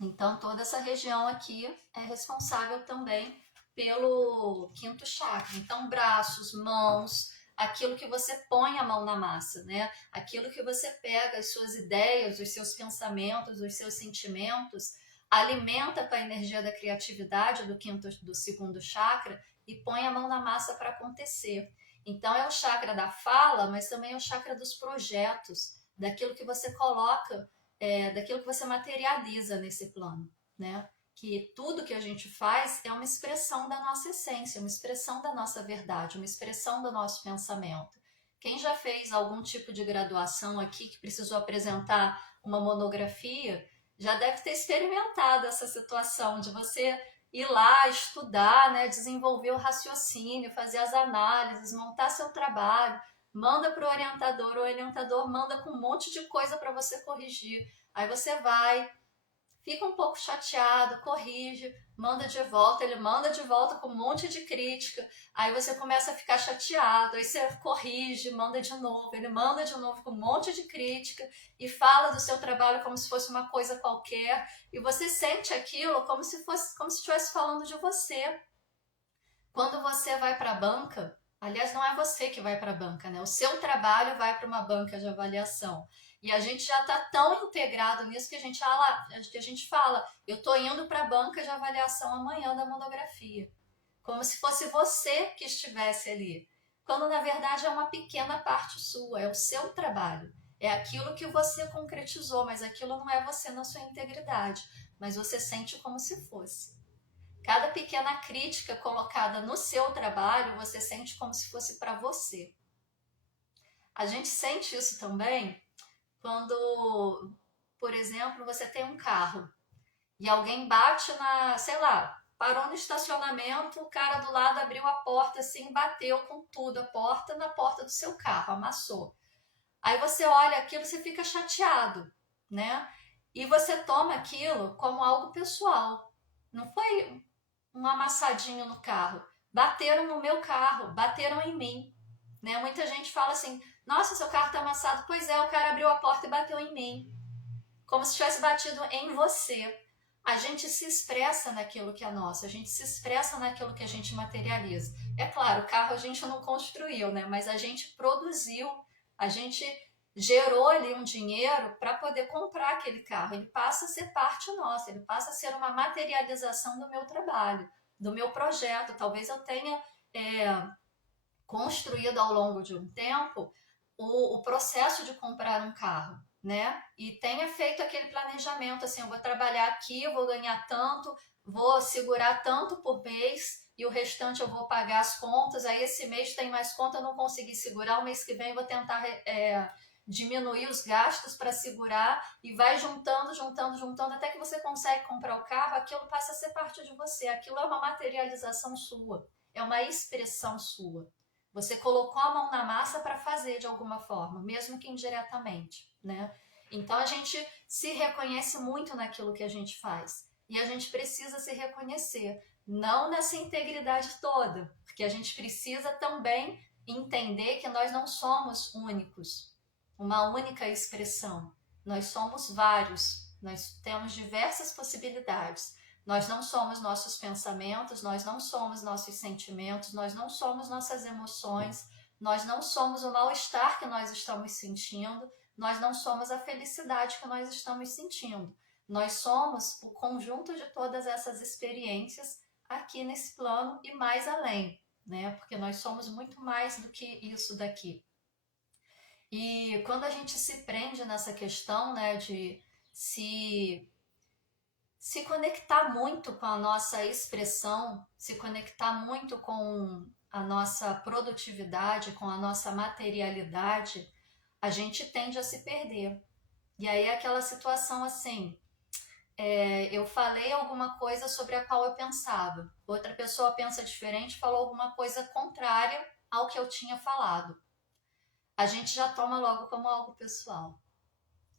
Então, toda essa região aqui é responsável também pelo quinto chakra. Então, braços, mãos, aquilo que você põe a mão na massa, né? Aquilo que você pega, as suas ideias, os seus pensamentos, os seus sentimentos, alimenta com a energia da criatividade do segundo chakra e põe a mão na massa para acontecer. Então é o chakra da fala, mas também é o chakra dos projetos, daquilo que você coloca, daquilo que você materializa nesse plano, né? Que tudo que a gente faz é uma expressão da nossa essência, uma expressão da nossa verdade, uma expressão do nosso pensamento. Quem já fez algum tipo de graduação aqui que precisou apresentar uma monografia, já deve ter experimentado essa situação de você ir lá estudar, né, desenvolver o raciocínio, fazer as análises, montar seu trabalho, manda para o orientador manda com um monte de coisa para você corrigir. Aí você vai, fica um pouco chateado, corrige, manda de volta, ele manda de volta com um monte de crítica, aí você começa a ficar chateado, aí você corrige, manda de novo, ele manda de novo com um monte de crítica e fala do seu trabalho como se fosse uma coisa qualquer, e você sente aquilo como se estivesse falando de você. Quando você vai para a banca, aliás, não é você que vai para a banca, né? O seu trabalho vai para uma banca de avaliação. E a gente já está tão integrado nisso que a gente fala, eu estou indo para a banca de avaliação amanhã da monografia. Como se fosse você que estivesse ali. Quando na verdade é uma pequena parte sua, é o seu trabalho. É aquilo que você concretizou, mas aquilo não é você na sua integridade. Mas você sente como se fosse. Cada pequena crítica colocada no seu trabalho, você sente como se fosse para você. A gente sente isso também quando, por exemplo, você tem um carro e alguém bate sei lá, parou no estacionamento, o cara do lado abriu a porta assim, bateu com tudo a porta na porta do seu carro, amassou. Aí você olha aquilo, você fica chateado, né? E você toma aquilo como algo pessoal. Não foi um amassadinho no carro. Bateram no meu carro, bateram em mim. Né? Muita gente fala assim, nossa, seu carro está amassado. Pois é, o cara abriu a porta e bateu em mim. Como se tivesse batido em você. A gente se expressa naquilo que é nosso, a gente se expressa naquilo que a gente materializa. É claro, o carro a gente não construiu, né? Mas a gente produziu, a gente gerou ali um dinheiro para poder comprar aquele carro. Ele passa a ser parte nossa, ele passa a ser uma materialização do meu trabalho, do meu projeto. Talvez eu tenha construído ao longo de um tempo o processo de comprar um carro, né? E tenha feito aquele planejamento assim, eu vou trabalhar aqui, eu vou ganhar tanto, vou segurar tanto por mês e o restante eu vou pagar as contas. Aí esse mês tem mais conta, eu não consegui segurar, o mês que vem eu vou tentar diminuir os gastos para segurar e vai juntando, juntando, juntando até que você consegue comprar o carro. Aquilo passa a ser parte de você, aquilo é uma materialização sua, é uma expressão sua. Você colocou a mão na massa para fazer de alguma forma, mesmo que indiretamente, né? Então a gente se reconhece muito naquilo que a gente faz. E a gente precisa se reconhecer, não nessa integridade toda, porque a gente precisa também entender que nós não somos únicos, uma única expressão. Nós somos vários, nós temos diversas possibilidades. Nós não somos nossos pensamentos, nós não somos nossos sentimentos, nós não somos nossas emoções, nós não somos o mal-estar que nós estamos sentindo, nós não somos a felicidade que nós estamos sentindo. Nós somos o conjunto de todas essas experiências aqui nesse plano e mais além, né? Porque nós somos muito mais do que isso daqui. E quando a gente se prende nessa questão, né, de se conectar muito com a nossa expressão, se conectar muito com a nossa produtividade, com a nossa materialidade, a gente tende a se perder. E aí é aquela situação assim, eu falei alguma coisa sobre a qual eu pensava, outra pessoa pensa diferente, falou alguma coisa contrária ao que eu tinha falado. A gente já toma logo como algo pessoal.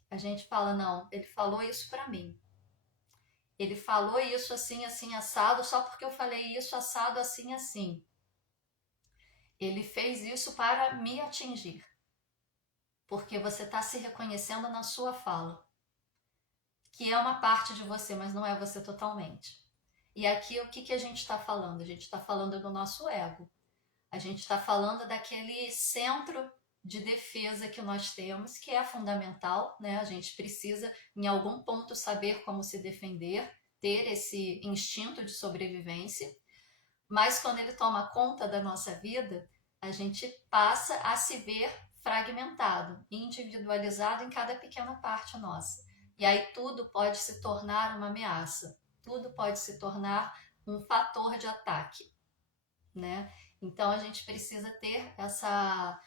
A gente fala, não, ele falou isso para mim. Ele falou isso assim, assim, assado, só porque eu falei isso assado, assim, assim. Ele fez isso para me atingir. Porque você está se reconhecendo na sua fala. Que é uma parte de você, mas não é você totalmente. E aqui o que a gente está falando? A gente está falando do nosso ego. A gente está falando daquele centro de defesa que nós temos, que é fundamental, né? A gente precisa, em algum ponto, saber como se defender, ter esse instinto de sobrevivência, mas quando ele toma conta da nossa vida, a gente passa a se ver fragmentado, individualizado em cada pequena parte nossa. E aí tudo pode se tornar uma ameaça, tudo pode se tornar um fator de ataque, né? Então a gente precisa ter essa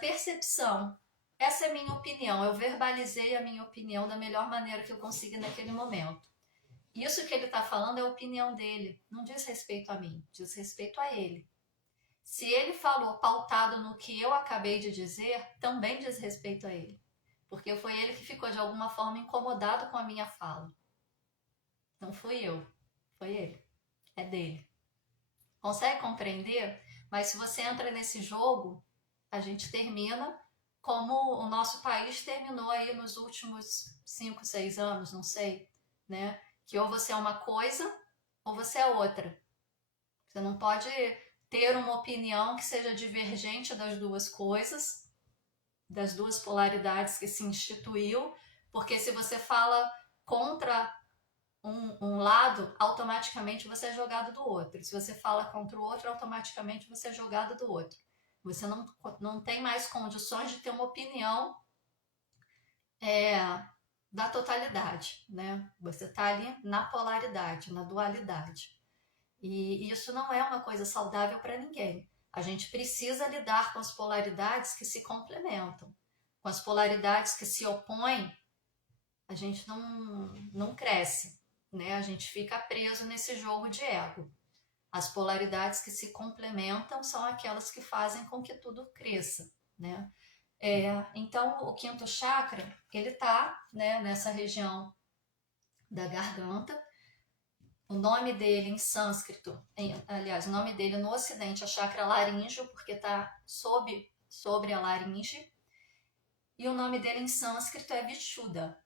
percepção. Essa é a minha opinião. Eu verbalizei a minha opinião da melhor maneira que eu consegui naquele momento. Isso que ele está falando é a opinião dele. Não diz respeito a mim, diz respeito a ele. Se ele falou pautado no que eu acabei de dizer, também diz respeito a ele. Porque foi ele que ficou de alguma forma incomodado com a minha fala. Não fui eu, foi ele. É dele. Consegue compreender? Mas se você entra nesse jogo, a gente termina como o nosso país terminou aí nos últimos 5, 6 anos, não sei, né? Que ou você é uma coisa ou você é outra. Você não pode ter uma opinião que seja divergente das duas coisas, das duas polaridades que se instituiu, porque se você fala contra um lado, automaticamente você é jogado do outro. Se você fala contra o outro, automaticamente você é jogado do outro. Você não tem mais condições de ter uma opinião da totalidade, né? Você está ali na polaridade, na dualidade. E isso não é uma coisa saudável para ninguém. A gente precisa lidar com as polaridades que se complementam. Com as polaridades que se opõem, a gente não cresce, né? A gente fica preso nesse jogo de ego. As polaridades que se complementam são aquelas que fazem com que tudo cresça, né? Então, o quinto chakra, ele está, né, nessa região da garganta, O nome dele em sânscrito, aliás, o nome dele no ocidente é chakra laríngeo, porque está sobre a laringe. E o nome dele em sânscrito é Vishuddha.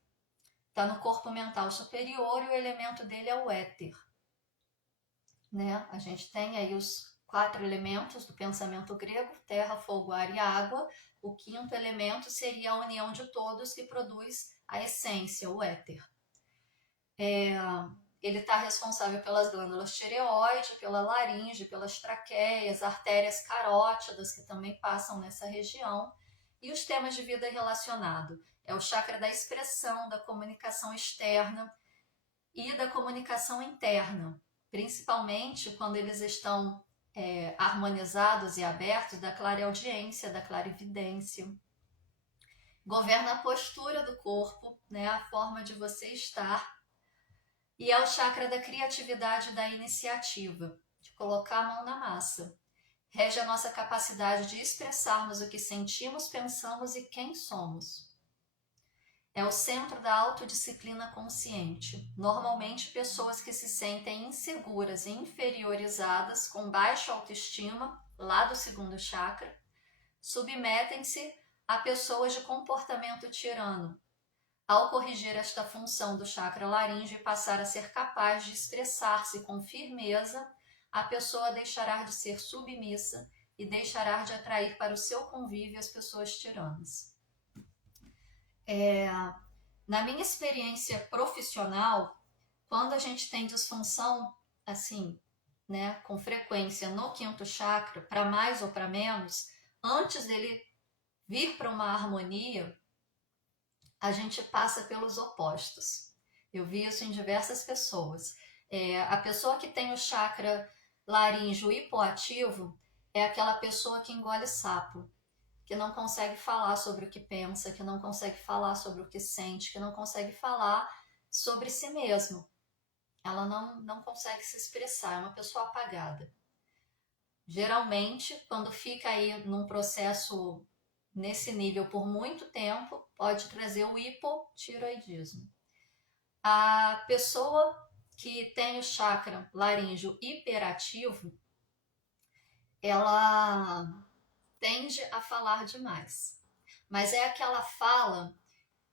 Está no corpo mental superior e o elemento dele é o éter. Né? A gente tem aí os 4 elementos do pensamento grego: terra, fogo, ar e água. O 5º elemento seria a união de todos que produz a essência, o éter. Ele está responsável pelas glândulas tireoide, pela laringe, pelas traqueias, artérias carótidas que também passam nessa região. E os temas de vida relacionados é o chakra da expressão, da comunicação externa e da comunicação interna, principalmente quando eles estão harmonizados e abertos, da clareaudiência, da clarividência. Governa a postura do corpo, né, a forma de você estar. E é o chakra da criatividade e da iniciativa, de colocar a mão na massa. Rege a nossa capacidade de expressarmos o que sentimos, pensamos e quem somos. É o centro da autodisciplina consciente. Normalmente, pessoas que se sentem inseguras e inferiorizadas, com baixa autoestima, lá do 2º chakra, submetem-se a pessoas de comportamento tirano. Ao corrigir esta função do chakra laríngeo e passar a ser capaz de expressar-se com firmeza, a pessoa deixará de ser submissa e deixará de atrair para o seu convívio as pessoas tiranas. Na minha experiência profissional, quando a gente tem disfunção, assim, né, com frequência no 5º chakra, para mais ou para menos, antes dele vir para uma harmonia, a gente passa pelos opostos. Eu vi isso em diversas pessoas. A pessoa que tem o chakra laríngeo hipoativo é aquela pessoa que engole sapo, que não consegue falar sobre o que pensa, que não consegue falar sobre o que sente, que não consegue falar sobre si mesmo. Ela não consegue se expressar, é uma pessoa apagada. Geralmente, quando fica aí num processo nesse nível por muito tempo, pode trazer o hipotiroidismo. A pessoa que tem o chakra laríngeo hiperativo, ela tende a falar demais. Mas é aquela fala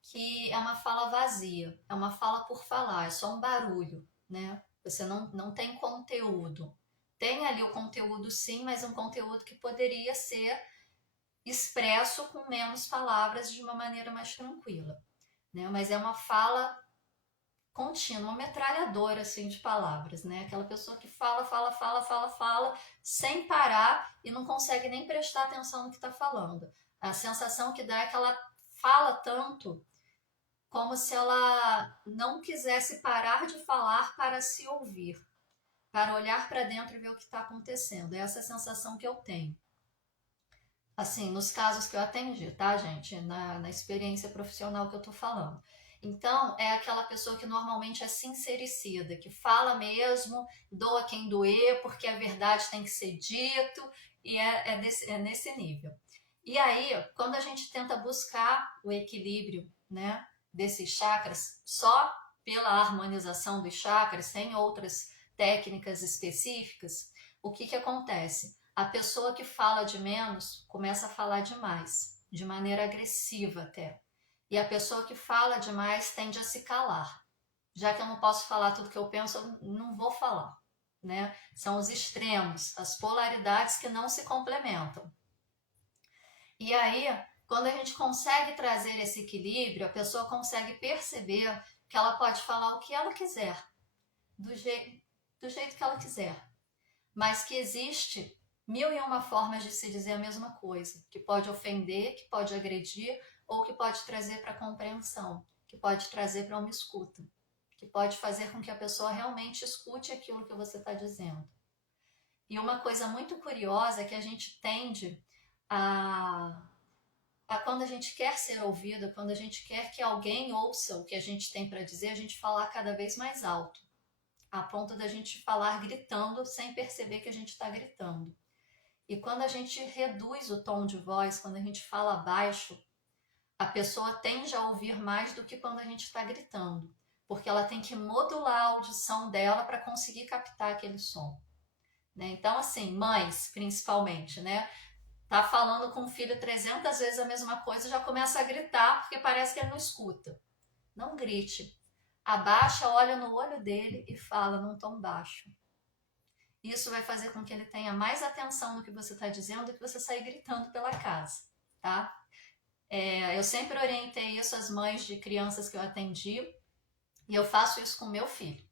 que é uma fala vazia, é uma fala por falar, é só um barulho, né? Você não tem conteúdo. Tem ali o conteúdo sim, mas um conteúdo que poderia ser expresso com menos palavras de uma maneira mais tranquila, né? Mas é uma fala contínua, uma metralhadora assim de palavras, né? Aquela pessoa que fala sem parar e não consegue nem prestar atenção no que está falando. A sensação que dá é que ela fala tanto como se ela não quisesse parar de falar para se ouvir, para olhar para dentro e ver o que está acontecendo. É essa sensação que eu tenho. Assim, nos casos que eu atendi, tá, gente? Na experiência profissional que eu tô falando. Então, é aquela pessoa que normalmente é sincericida, que fala mesmo, doa quem doer, porque a verdade tem que ser dito, e é nesse nível. E aí, quando a gente tenta buscar o equilíbrio, né, desses chakras, só pela harmonização dos chakras, sem outras técnicas específicas, o que acontece? A pessoa que fala de menos começa a falar demais, de maneira agressiva até. E a pessoa que fala demais tende a se calar. Já que eu não posso falar tudo que eu penso, eu não vou falar, né? São os extremos, as polaridades que não se complementam. E aí, quando a gente consegue trazer esse equilíbrio, a pessoa consegue perceber que ela pode falar o que ela quiser, do jeito que ela quiser. Mas que existe 1001 formas de se dizer a mesma coisa, que pode ofender, que pode agredir, ou que pode trazer para compreensão, que pode trazer para uma escuta, que pode fazer com que a pessoa realmente escute aquilo que você está dizendo. E uma coisa muito curiosa é que a gente tende a quando a gente quer ser ouvido, quando a gente quer que alguém ouça o que a gente tem para dizer, a gente falar cada vez mais alto, a ponto da gente falar gritando sem perceber que a gente está gritando. E quando a gente reduz o tom de voz, quando a gente fala baixo, a pessoa tende a ouvir mais do que quando a gente está gritando. porque ela tem que modular a audição dela para conseguir captar aquele som. Né? Então, assim, mães, principalmente, né? Tá falando com o filho 300 vezes a mesma coisa e já começa a gritar porque parece que ele não escuta. Não grite. Abaixa, olha no olho dele e fala num tom baixo. Isso vai fazer com que ele tenha mais atenção no que você está dizendo do que você sair gritando pela casa, tá? Eu sempre orientei isso às mães de crianças que eu atendi e eu faço isso com meu filho.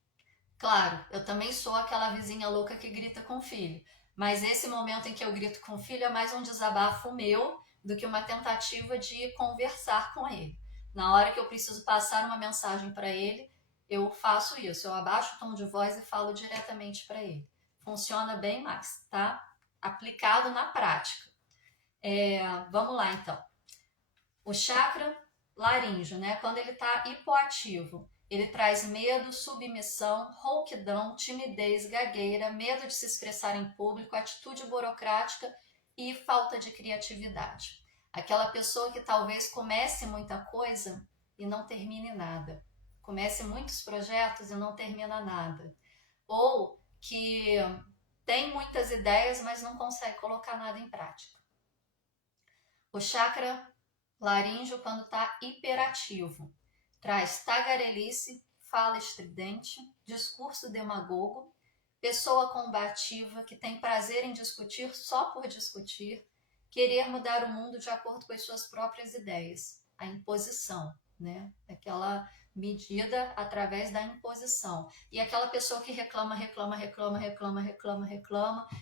Claro, eu também sou aquela vizinha louca que grita com o filho, mas esse momento em que eu grito com o filho é mais um desabafo meu do que uma tentativa de conversar com ele. Na hora que eu preciso passar uma mensagem para ele, eu faço isso, eu abaixo o tom de voz e falo diretamente para ele. Funciona bem mais, tá? Aplicado na prática. Vamos lá então. O chakra laríngeo, né? Quando ele está hipoativo, ele traz medo, submissão, rouquidão, timidez, gagueira, medo de se expressar em público, atitude burocrática e falta de criatividade. Aquela pessoa que talvez comece muita coisa e não termine nada. Comece muitos projetos e não termina nada. Ou que tem muitas ideias, mas não consegue colocar nada em prática. O chakra laríngeo, quando está hiperativo, traz tagarelice, fala estridente, discurso demagogo, pessoa combativa que tem prazer em discutir só por discutir, querer mudar o mundo de acordo com as suas próprias ideias, a imposição, né? Aquela medida através da imposição. E aquela pessoa que reclama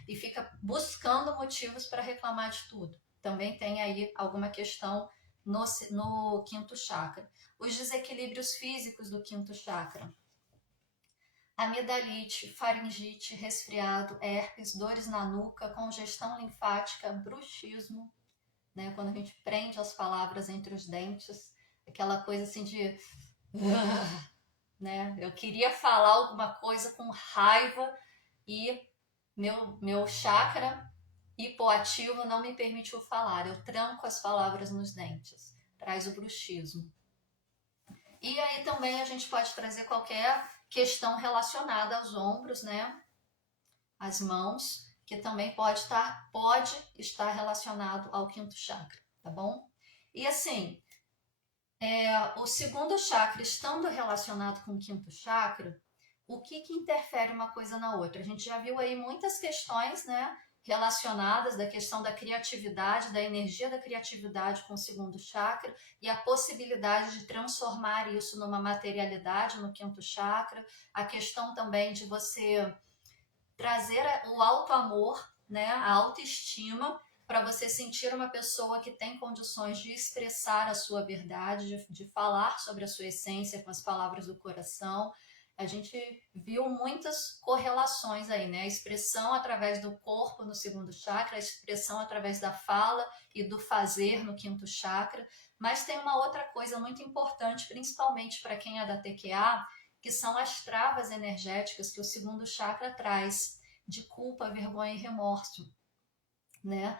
e fica buscando motivos para reclamar de tudo. Também tem aí alguma questão no quinto chakra. Os desequilíbrios físicos do quinto chakra: amidalite, faringite, resfriado, herpes, dores na nuca, congestão linfática, bruxismo, né? Quando a gente prende as palavras entre os dentes, aquela coisa assim de né? Eu queria falar alguma coisa com raiva e meu chakra hipoativo não me permitiu falar. Eu tranco as palavras nos dentes. Traz o bruxismo. E aí também a gente pode trazer qualquer questão relacionada aos ombros, né? As mãos, que também pode estar relacionado ao quinto chakra, tá bom? E assim, o segundo chakra estando relacionado com o quinto chakra, o que interfere uma coisa na outra? A gente já viu aí muitas questões, né, relacionadas da questão da criatividade, da energia da criatividade com o segundo chakra e a possibilidade de transformar isso numa materialidade no quinto chakra, a questão também de você trazer o auto-amor, né, a autoestima, para você sentir uma pessoa que tem condições de expressar a sua verdade, de falar sobre a sua essência com as palavras do coração. A gente viu muitas correlações aí, né? A expressão através do corpo no segundo chakra, a expressão através da fala e do fazer no quinto chakra. Mas tem uma outra coisa muito importante, principalmente para quem é da TQA, que são as travas energéticas que o segundo chakra traz, de culpa, vergonha e remorso, né?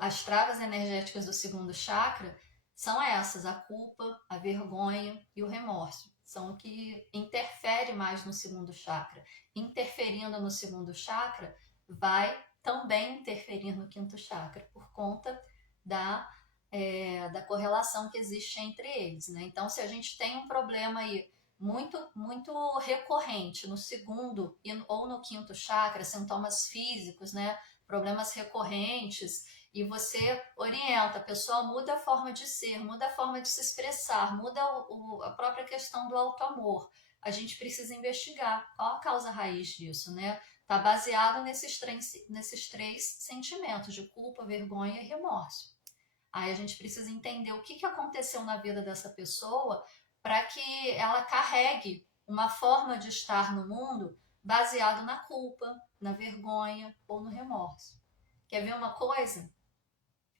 As travas energéticas do segundo chakra são essas: a culpa, a vergonha e o remorso. São o que interfere mais no segundo chakra. Interferindo no segundo chakra, vai também interferir no quinto chakra, por conta da correlação que existe entre eles, né? Então, se a gente tem um problema aí muito, muito recorrente no segundo ou no quinto chakra, sintomas físicos, né? Problemas recorrentes, e você orienta, a pessoa muda a forma de ser, muda a forma de se expressar, muda a própria questão do auto-amor. A gente precisa investigar qual a causa raiz disso, né? Está baseado nesses três sentimentos de culpa, vergonha e remorso. Aí a gente precisa entender o que aconteceu na vida dessa pessoa para que ela carregue uma forma de estar no mundo baseado na culpa, na vergonha ou no remorso. Quer ver uma coisa?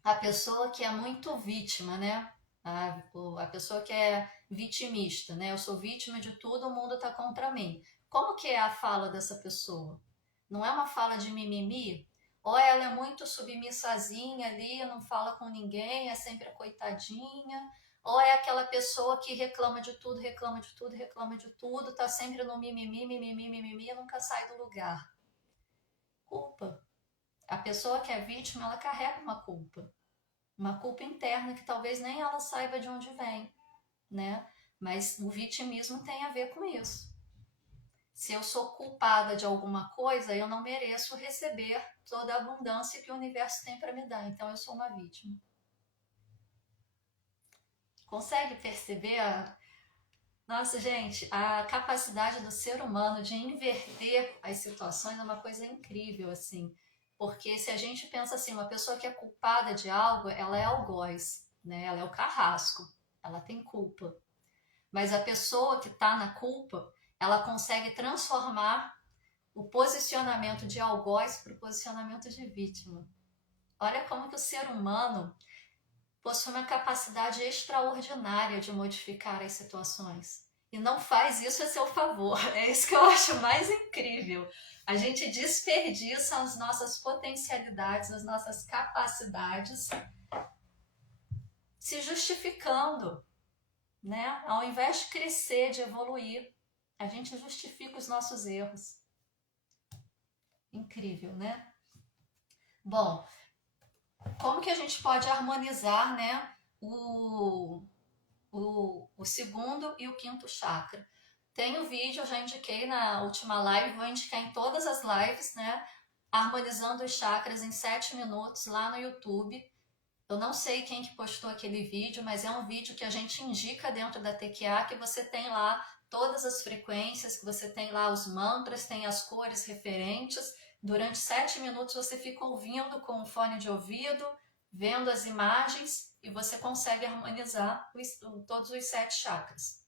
A pessoa que é muito vítima, né? A pessoa que é vitimista, né? Eu sou vítima de tudo, o mundo está contra mim. Como que é a fala dessa pessoa? Não é uma fala de mimimi? Ou ela é muito submissazinha ali, não fala com ninguém, é sempre a coitadinha? ou é aquela pessoa que reclama de tudo, reclama de tudo, reclama de tudo, tá sempre no mimimi, mimimi, mimimi, nunca sai do lugar. Culpa. A pessoa que é vítima, ela carrega uma culpa interna que talvez nem ela saiba de onde vem, né? Mas o vitimismo tem a ver com isso. Se eu sou culpada de alguma coisa, eu não mereço receber toda a abundância que o universo tem para me dar. Então eu sou uma vítima. Consegue perceber Nossa, gente, a capacidade do ser humano de inverter as situações é uma coisa incrível, assim. Porque se a gente pensa assim, uma pessoa que é culpada de algo, ela é algoz, né? Ela é o carrasco, ela tem culpa. Mas a pessoa que está na culpa, ela consegue transformar o posicionamento de algoz para o posicionamento de vítima. Olha como que o ser humano possui uma capacidade extraordinária de modificar as situações. E não faz isso a seu favor. É isso que eu acho mais incrível. A gente desperdiça as nossas potencialidades, as nossas capacidades, se justificando, né? Ao invés de crescer, de evoluir, a gente justifica os nossos erros. Incrível, né? Bom, como que a gente pode harmonizar, né, o segundo e o quinto chakra? Tem o vídeo, eu já indiquei na última live, vou indicar em todas as lives, né, harmonizando os chakras em 7 minutos lá no YouTube. Eu não sei quem que postou aquele vídeo, mas é um vídeo que a gente indica dentro da TQA, que você tem lá todas as frequências, que você tem lá os mantras, tem as cores referentes. Durante 7 minutos você fica ouvindo com o fone de ouvido, vendo as imagens e você consegue harmonizar todos os 7 chakras.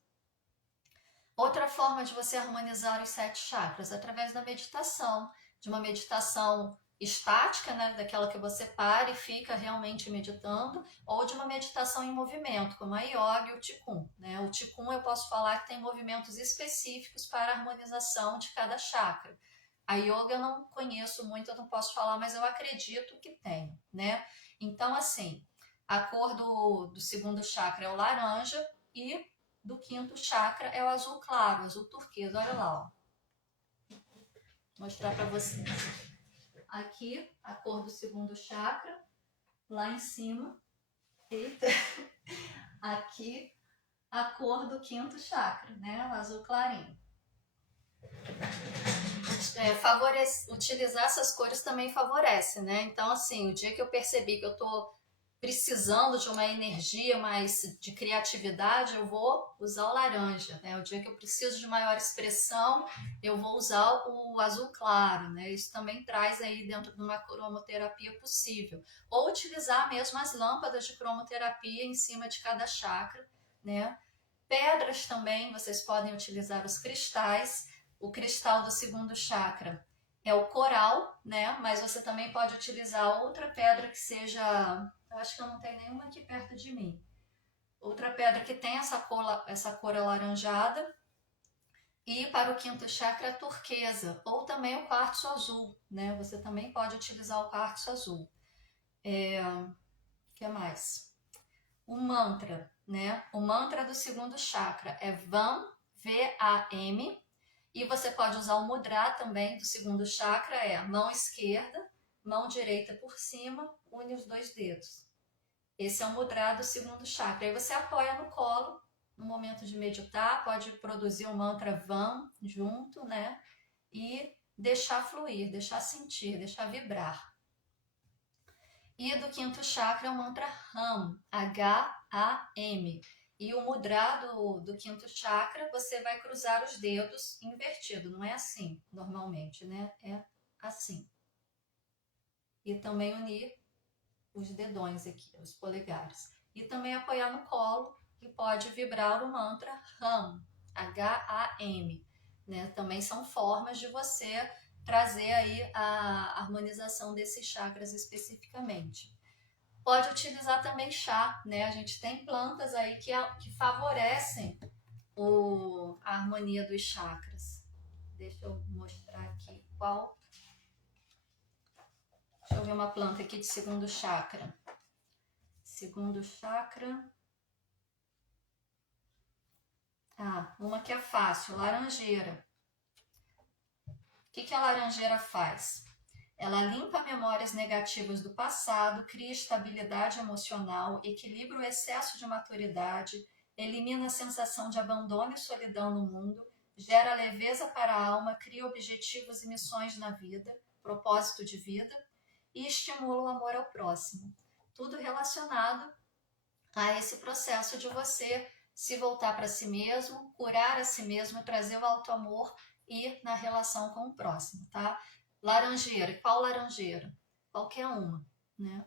Outra forma de você harmonizar os 7 chakras, através da meditação, de uma meditação estática, né, daquela que você para e fica realmente meditando, ou de uma meditação em movimento, como a yoga e o Qigong, né? O Qigong eu posso falar que tem movimentos específicos para a harmonização de cada chakra. A yoga eu não conheço muito, eu não posso falar, mas eu acredito que tem, né? Então, assim, a cor do segundo chakra é o laranja e do quinto chakra é o azul claro, azul turquesa. Olha lá, ó. Vou mostrar para vocês. Aqui, a cor do segundo chakra, lá em cima. Eita! Aqui, a cor do quinto chakra, né? O azul clarinho. Utilizar essas cores também favorece, né? Então, assim, o dia que eu percebi que eu tô precisando de uma energia mais de criatividade, eu vou usar o laranja, né? O dia que eu preciso de maior expressão, eu vou usar o azul claro, né? Isso também traz aí dentro de uma cromoterapia possível. Ou utilizar mesmo as lâmpadas de cromoterapia em cima de cada chakra, né? Pedras também, vocês podem utilizar os cristais. O cristal do segundo chakra é o coral, né? Mas você também pode utilizar outra pedra que seja... Eu acho que eu não tenho nenhuma aqui perto de mim. Outra pedra que tem essa cor alaranjada. E para o quinto chakra, a turquesa, ou também o quartzo azul, né? Você também pode utilizar o quartzo azul. O que mais? O mantra, né? O mantra do segundo chakra é VAM, V-A-M. E você pode usar o mudra também do segundo chakra, é mão esquerda, mão direita por cima, une os 2 dedos. Esse é o mudra do segundo chakra. Aí você apoia no colo no momento de meditar, pode produzir o mantra VAM junto, né? E deixar fluir, deixar sentir, deixar vibrar. E do quinto chakra é o mantra RAM, H-A-M. E o mudra do quinto chakra, você vai cruzar os dedos invertido, não é assim normalmente, né? É assim. E também unir os dedões aqui, os polegares. E também apoiar no colo e pode vibrar o mantra RAM, H-A-M. Né? Também são formas de você trazer aí a harmonização desses chakras especificamente. Pode utilizar também chá, né? A gente tem plantas aí que favorecem a harmonia dos chakras. Deixa eu mostrar aqui qual. Deixa eu ver uma planta aqui de segundo chakra. Segundo chakra. Ah, uma que é fácil, laranjeira. O que a laranjeira faz? Ela limpa memórias negativas do passado, cria estabilidade emocional, equilibra o excesso de maturidade, elimina a sensação de abandono e solidão no mundo, gera leveza para a alma, cria objetivos e missões na vida, propósito de vida e estimula o amor ao próximo. Tudo relacionado a esse processo de você se voltar para si mesmo, curar a si mesmo, trazer o auto-amor e na relação com o próximo, tá? Laranjeira, qual laranjeira? Qualquer uma, né?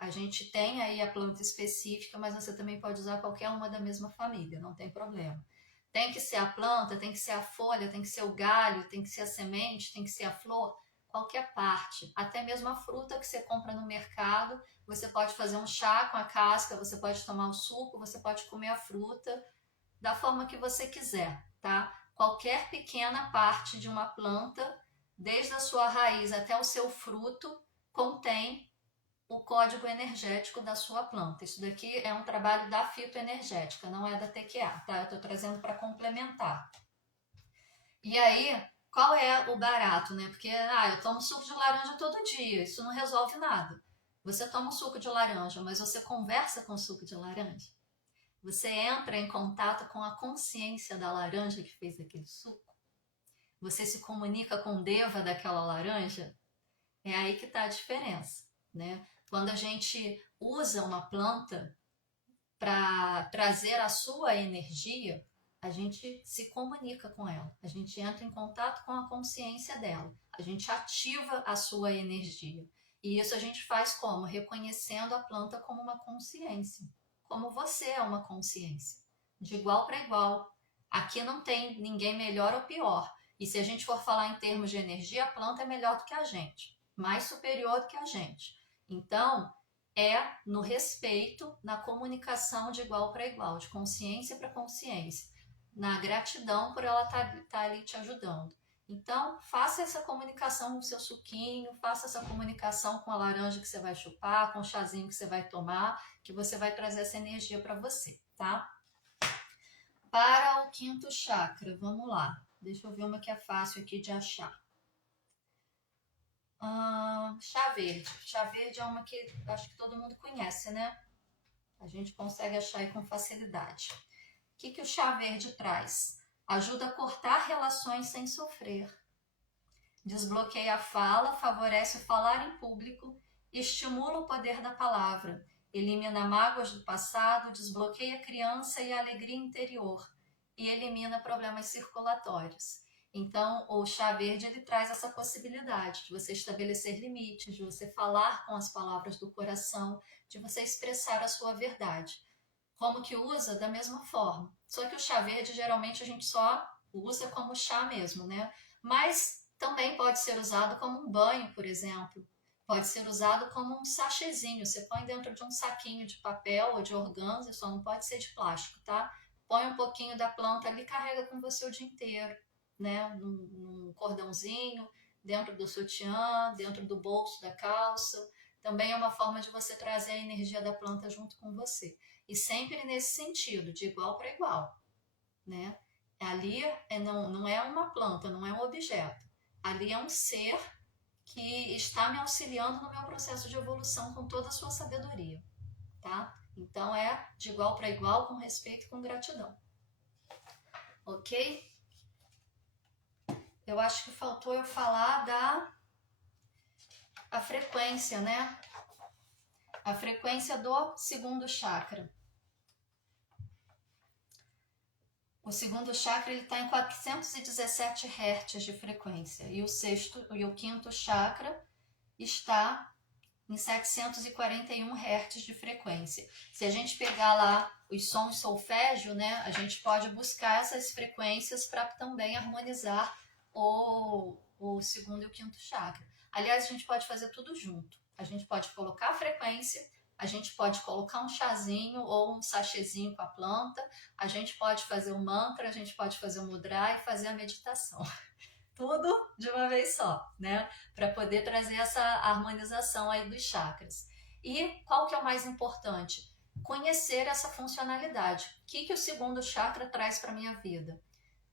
A gente tem aí a planta específica, mas você também pode usar qualquer uma da mesma família, não tem problema. Tem que ser a planta, tem que ser a folha, tem que ser o galho, tem que ser a semente, tem que ser a flor, qualquer parte, até mesmo a fruta que você compra no mercado, você pode fazer um chá com a casca, você pode tomar o suco, você pode comer a fruta da forma que você quiser, tá? Qualquer pequena parte de uma planta, desde a sua raiz até o seu fruto, contém o código energético da sua planta. Isso daqui é um trabalho da fitoenergética, não é da TQA, tá? Eu estou trazendo para complementar. E aí, qual é o barato, né? Porque, eu tomo suco de laranja todo dia, isso não resolve nada. Você toma um suco de laranja, mas você conversa com o suco de laranja? Você entra em contato com a consciência da laranja que fez aquele suco? Você se comunica com o Deva daquela laranja? É aí que está a diferença, né? Quando a gente usa uma planta para trazer a sua energia, a gente se comunica com ela, a gente entra em contato com a consciência dela, a gente ativa a sua energia. E isso a gente faz como? Reconhecendo a planta como uma consciência, como você é uma consciência, de igual para igual. Aqui não tem ninguém melhor ou pior. E se a gente for falar em termos de energia, a planta é melhor do que a gente, mais superior do que a gente. Então, é no respeito, na comunicação de igual para igual, de consciência para consciência, na gratidão por ela estar ali te ajudando. Então, faça essa comunicação com o seu suquinho, faça essa comunicação com a laranja que você vai chupar, com o chazinho que você vai tomar, que você vai trazer essa energia para você, tá? Para o quinto chakra, vamos lá. Deixa eu ver uma que é fácil aqui de achar. Chá verde. Chá verde é uma que acho que todo mundo conhece, né? A gente consegue achar aí com facilidade. O que o chá verde traz? Ajuda a cortar relações sem sofrer. Desbloqueia a fala, favorece o falar em público, estimula o poder da palavra, elimina mágoas do passado, desbloqueia a criança e a alegria interior e elimina problemas circulatórios. Então, o chá verde ele traz essa possibilidade de você estabelecer limites, de você falar com as palavras do coração, de você expressar a sua verdade. Como que usa? Da mesma forma. Só que o chá verde geralmente a gente só usa como chá mesmo, né? Mas também pode ser usado como um banho, por exemplo. Pode ser usado como um sachêzinho. Você põe dentro de um saquinho de papel ou de organza, só não pode ser de plástico, tá? Põe um pouquinho da planta ali, carrega com você o dia inteiro, né? Num cordãozinho, dentro do sutiã, dentro do bolso da calça. Também é uma forma de você trazer a energia da planta junto com você. E sempre nesse sentido, de igual para igual, né? Ali não é uma planta, não é um objeto. Ali é um ser que está me auxiliando no meu processo de evolução com toda a sua sabedoria, tá? Então é de igual para igual, com respeito e com gratidão. Ok? Eu acho que faltou eu falar a frequência, né? A frequência do segundo chakra. O segundo chakra está em 417 Hz de frequência e o sexto e o quinto chakra está em 741 Hz de frequência. Se a gente pegar lá os sons solfégio, né, a gente pode buscar essas frequências para também harmonizar o segundo e o quinto chakra. Aliás, a gente pode fazer tudo junto. A gente pode colocar a frequência, a gente pode colocar um chazinho ou um sachêzinho com a planta, a gente pode fazer o mantra, a gente pode fazer o mudra e fazer a meditação. Tudo de uma vez só, né? Para poder trazer essa harmonização aí dos chakras. E qual que é o mais importante? conhecer essa funcionalidade. O que o segundo chakra traz para a minha vida?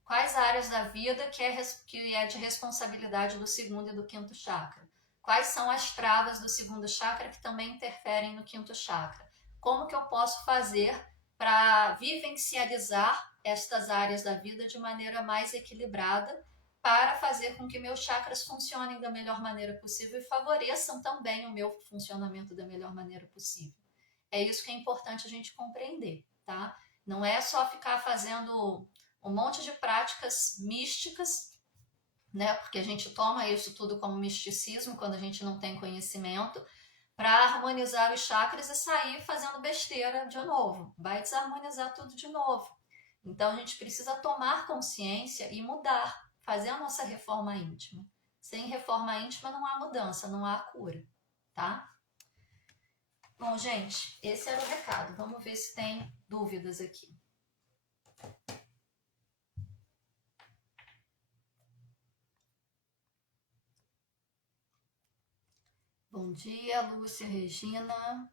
Quais áreas da vida que é de responsabilidade do segundo e do quinto chakra? Quais são as travas do segundo chakra que também interferem no quinto chakra? Como que eu posso fazer para vivencializar estas áreas da vida de maneira mais equilibrada para fazer com que meus chakras funcionem da melhor maneira possível e favoreçam também o meu funcionamento da melhor maneira possível? É isso que é importante a gente compreender, tá? Não é só ficar fazendo um monte de práticas místicas, né? Porque a gente toma isso tudo como misticismo quando a gente não tem conhecimento, para harmonizar os chakras e sair fazendo besteira de novo. Vai desarmonizar tudo de novo. Então a gente precisa tomar consciência e mudar, fazer a nossa reforma íntima. Sem reforma íntima não há mudança, não há cura, tá? Bom, gente, esse era o recado. Vamos ver se tem dúvidas aqui. Bom dia, Lúcia, Regina.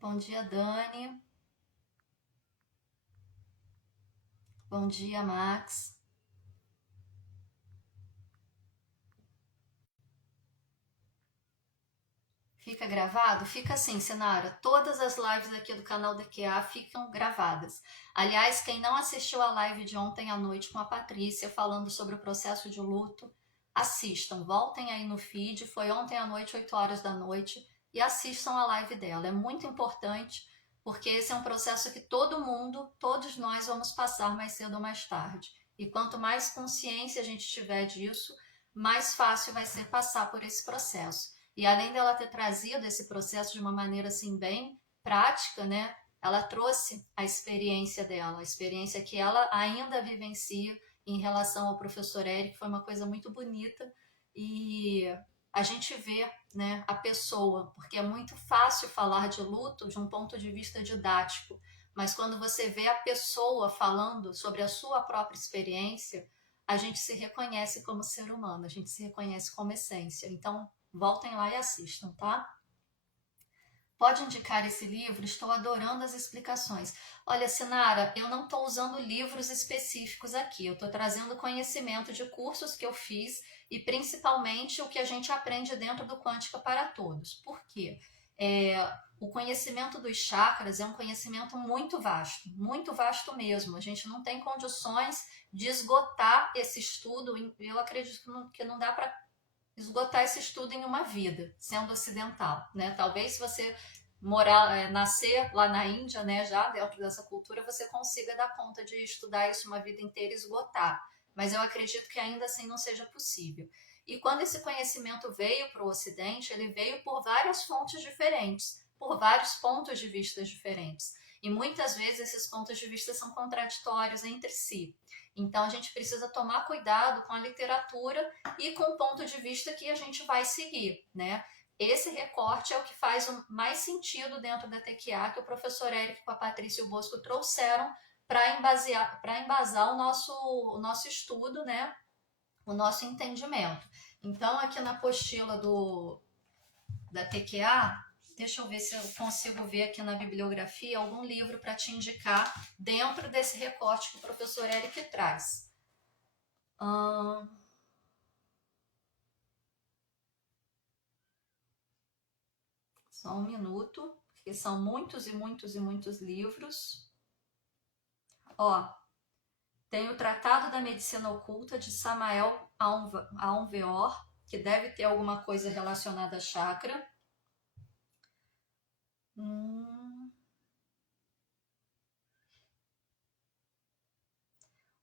Bom dia, Dani. Bom dia, Max. Fica gravado? Fica assim, Senara. Todas as lives aqui do canal da QA ficam gravadas. Aliás, quem não assistiu a live de ontem à noite com a Patrícia falando sobre o processo de luto, assistam. Voltem aí no feed. Foi ontem à noite, 8 horas da noite. E assistam a live dela. É muito importante, porque esse é um processo que todo mundo, todos nós vamos passar mais cedo ou mais tarde. E quanto mais consciência a gente tiver disso, mais fácil vai ser passar por esse processo. E além dela ter trazido esse processo de uma maneira assim bem prática, né? Ela trouxe a experiência dela, a experiência que ela ainda vivencia em relação ao professor Eric, foi uma coisa muito bonita e a gente vê, né, a pessoa, porque é muito fácil falar de luto de um ponto de vista didático, mas quando você vê a pessoa falando sobre a sua própria experiência, a gente se reconhece como ser humano, a gente se reconhece como essência. Então, voltem lá e assistam, tá? Pode indicar esse livro? Estou adorando as explicações. Olha, Sinara, eu não estou usando livros específicos aqui. Eu estou trazendo conhecimento de cursos que eu fiz e principalmente o que a gente aprende dentro do Quântica para Todos. Por quê? O conhecimento dos chakras é um conhecimento muito vasto mesmo. A gente não tem condições de esgotar esse estudo. Eu acredito que não dá para esgotar esse estudo em uma vida, sendo ocidental, né? Talvez se você nascer lá na Índia, né, já dentro dessa cultura, você consiga dar conta de estudar isso uma vida inteira e esgotar. Mas eu acredito que ainda assim não seja possível. E quando esse conhecimento veio para o Ocidente, ele veio por várias fontes diferentes, por vários pontos de vista diferentes. E muitas vezes esses pontos de vista são contraditórios entre si. Então a gente precisa tomar cuidado com a literatura e com o ponto de vista que a gente vai seguir, né? Esse recorte é o que faz mais sentido dentro da TQA que o professor Eric com a Patrícia e o Bosco trouxeram para embasar o nosso estudo, né? O nosso entendimento. Então, aqui na apostila da TQA, deixa eu ver se eu consigo ver aqui na bibliografia algum livro para te indicar dentro desse recorte que o professor Eric traz. Só um minuto, porque são muitos e muitos e muitos livros. Ó, tem o Tratado da Medicina Oculta de Samael Aun-Weor, que deve ter alguma coisa relacionada a chakra.